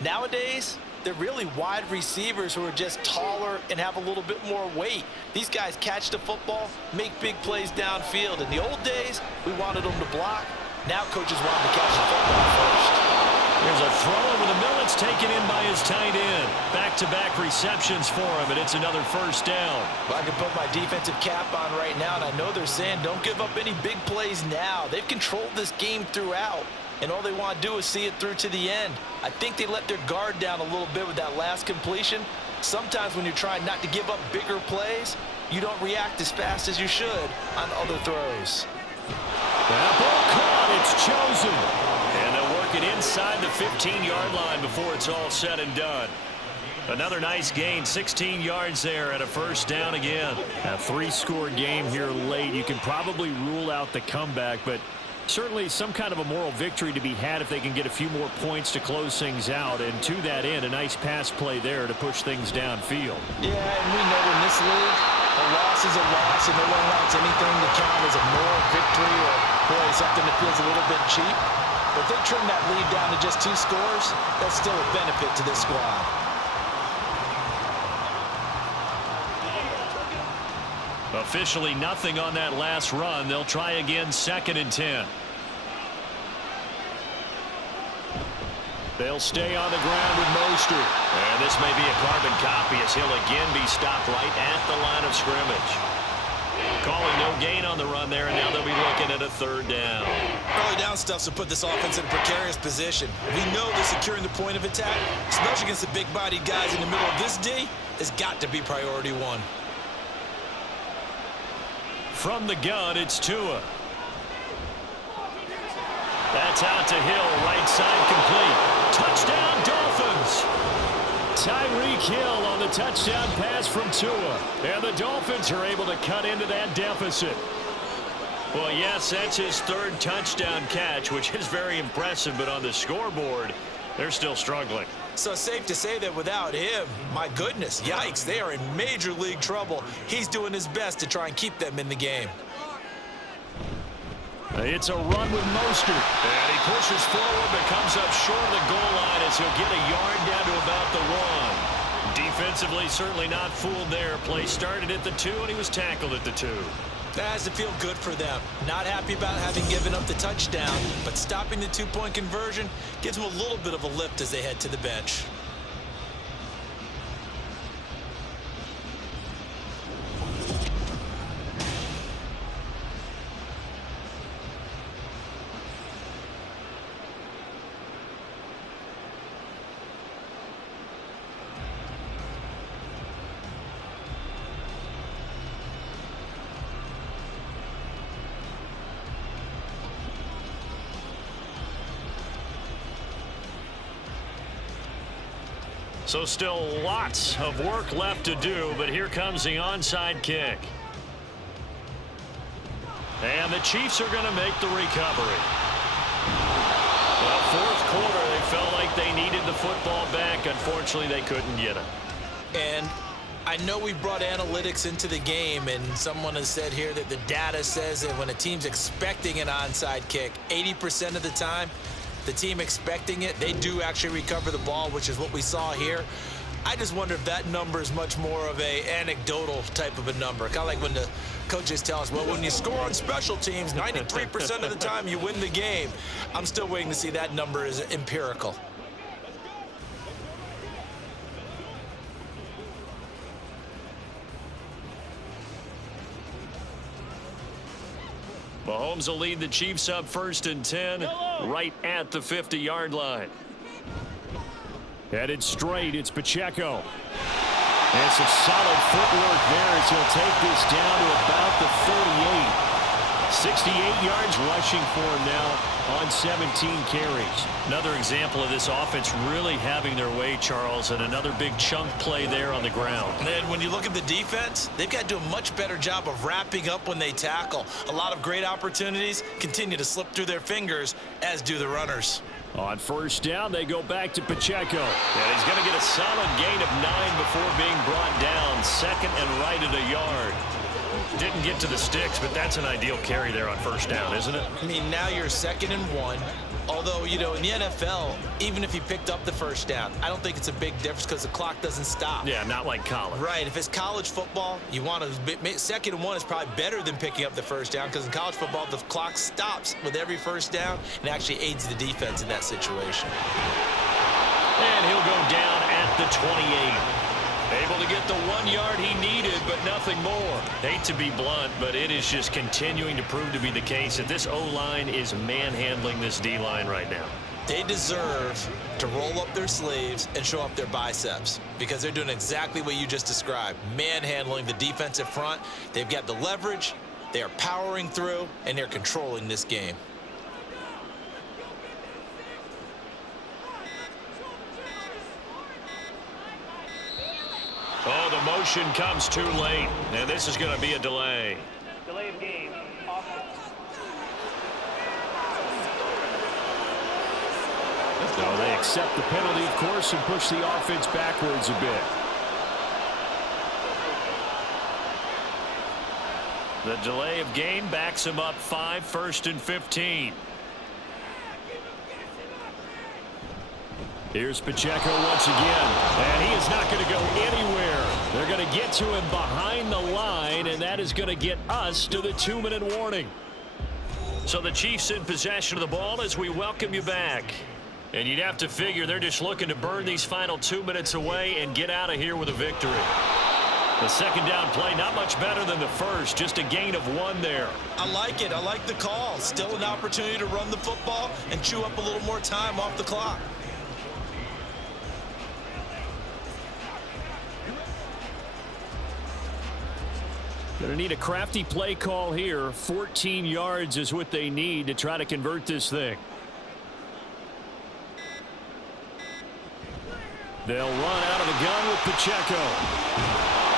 Nowadays, they're really wide receivers who are just taller and have a little bit more weight. These guys catch the football, make big plays downfield. In the old days, we wanted them to block. Now coaches want them to catch the football first. There's a throw over the middle. It's taken in by his tight end. Back-to-back receptions for him, and it's another first down. Well, I can put my defensive cap on right now, and I know they're saying don't give up any big plays now. They've controlled this game throughout, and all they want to do is see it through to the end. I think they let their guard down a little bit with that last completion. Sometimes when you're trying not to give up bigger plays, you don't react as fast as you should on other throws. That ball caught. It's chosen. And they'll work it inside the 15-yard line before it's all said and done. Another nice gain, 16 yards there and a first down again. A 3-score game here late. You can probably rule out the comeback, but certainly some kind of a moral victory to be had if they can get a few more points to close things out. And to that end, a nice pass play there to push things downfield. Yeah, and we know in this league, a loss is a loss, and no one wants anything to count as a moral victory or, boy, something that feels a little bit cheap. But if they trim that lead down to just 2 scores, that's still a benefit to this squad. Officially nothing on that last run. They'll try again, 2nd and 10. They'll stay on the ground with Mostert. And this may be a carbon copy as he'll again be stopped right at the line of scrimmage. Calling no gain on the run there, and now they'll be looking at a 3rd down. Early down stuff to put this offense in a precarious position. We know they're securing the point of attack, especially against the big-bodied guys in the middle of this D. Has got to be priority 1. From the gun, it's Tua. That's out to Hill, right side complete. Touchdown, Dolphins! Tyreek Hill on the touchdown pass from Tua. And the Dolphins are able to cut into that deficit. Well, yes, that's his 3rd touchdown catch, which is very impressive, but on the scoreboard, they're still struggling. So safe to say that without him, my goodness, yikes, they are in major league trouble. He's doing his best to try and keep them in the game. It's a run with Mostert. And he pushes forward but comes up short of the goal line as he'll get a yard down to about the 1. Defensively, certainly not fooled there. Play started at the 2, and he was tackled at the 2. That has to feel good for them. Not happy about having given up the touchdown, but stopping the 2-point conversion gives them a little bit of a lift as they head to the bench. So still lots of work left to do, but here comes the onside kick. And the Chiefs are going to make the recovery. Well, 4th quarter, they felt like they needed the football back. Unfortunately, they couldn't get it. And I know we brought analytics into the game, and someone has said here that the data says that when a team's expecting an onside kick, 80% of the time, the team expecting it, they do actually recover the ball, which is what we saw here. I just wonder if that number is much more of a anecdotal type of a number. Kind of like when the coaches tell us, well, when you score on special teams, 93% of the time you win the game. I'm still waiting to see that number is empirical. Mahomes will lead the Chiefs up 1st and 10, right at the 50-yard line. Headed straight, it's Pacheco. And some solid footwork there as he'll take this down to about the 38. 68 yards rushing for him now on 17 carries. Another example of this offense really having their way, Charles, and another big chunk play there on the ground. And when you look at the defense, they've got to do a much better job of wrapping up when they tackle. A lot of great opportunities continue to slip through their fingers, as do the runners. On 1st down, they go back to Pacheco. And he's going to get a solid gain of 9 before being brought down. 2nd and right at a yard. Didn't get to the sticks, but that's an ideal carry there on 1st down, isn't it? I mean, now you're 2nd and 1. Although, you know, in the NFL, even if he picked up the 1st down, I don't think it's a big difference because the clock doesn't stop. Yeah, not like college. Right. If it's college football, you want to 2nd and 1 is probably better than picking up the 1st down because in college football, the clock stops with every 1st down and actually aids the defense in that situation. And he'll go down at the 28. Able to get the 1 yard he needed, but nothing more. Hate to be blunt, but it is just continuing to prove to be the case that this O-line is manhandling this D-line right now. They deserve to roll up their sleeves and show up their biceps because they're doing exactly what you just described, manhandling the defensive front. They've got the leverage, they are powering through, and they're controlling this game. Oh, the motion comes too late, and this is going to be a delay. Delay of game. So they accept the penalty, of course, and push the offense backwards a bit. The delay of game backs him up 5, 1st and 15. Here's Pacheco once again, and he is not going to go anywhere. They're going to get to him behind the line, and that is going to get us to the 2-minute warning. So the Chiefs in possession of the ball as we welcome you back. And you'd have to figure they're just looking to burn these final 2 minutes away and get out of here with a victory. The second down play, not much better than the first, just a gain of 1 there. I like it. I like the call. Still an opportunity to run the football and chew up a little more time off the clock. Going to need a crafty play call here. 14 yards is what they need to try to convert this thing. They'll run out of the gun with Pacheco.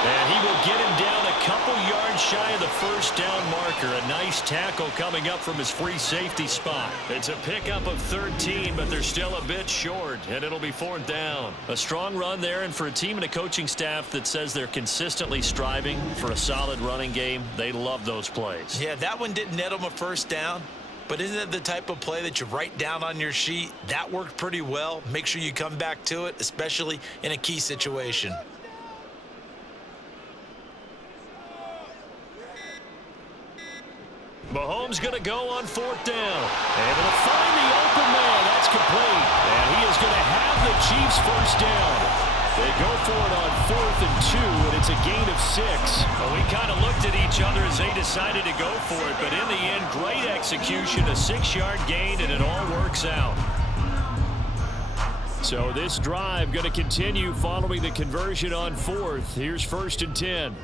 And he will get him down a couple yards shy of the first down marker. A nice tackle coming up from his free safety spot. It's a pickup of 13, but they're still a bit short, and it'll be 4th down. A strong run there, and for a team and a coaching staff that says they're consistently striving for a solid running game, they love those plays. Yeah, that one didn't net them a first down. But isn't it the type of play that you write down on your sheet? That worked pretty well. Make sure you come back to it, especially in a key situation. Mahomes going to go on 4th down. Able to find the open man. That's complete. And he is going to have the Chiefs first down. They go for it on 4th and 2, and it's a gain of 6. Well, we kind of looked at each other as they decided to go for it, but in the end, great execution, a 6-yard gain, and it all works out. So this drive going to continue following the conversion on 4th. Here's 1st and 10.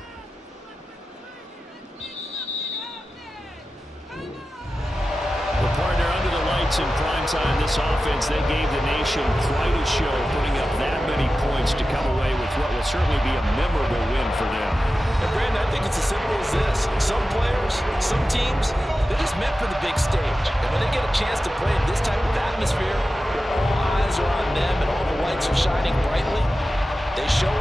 The partner under the lights in primetime, this offense, they gave the nation quite a show, putting up that many points to come away with what will certainly be a memorable win for them. And Brandon, I think it's as simple as this. Some players, some teams, they're just meant for the big stage. And when they get a chance to play in this type of atmosphere, where all eyes are on them and all the lights are shining brightly, they show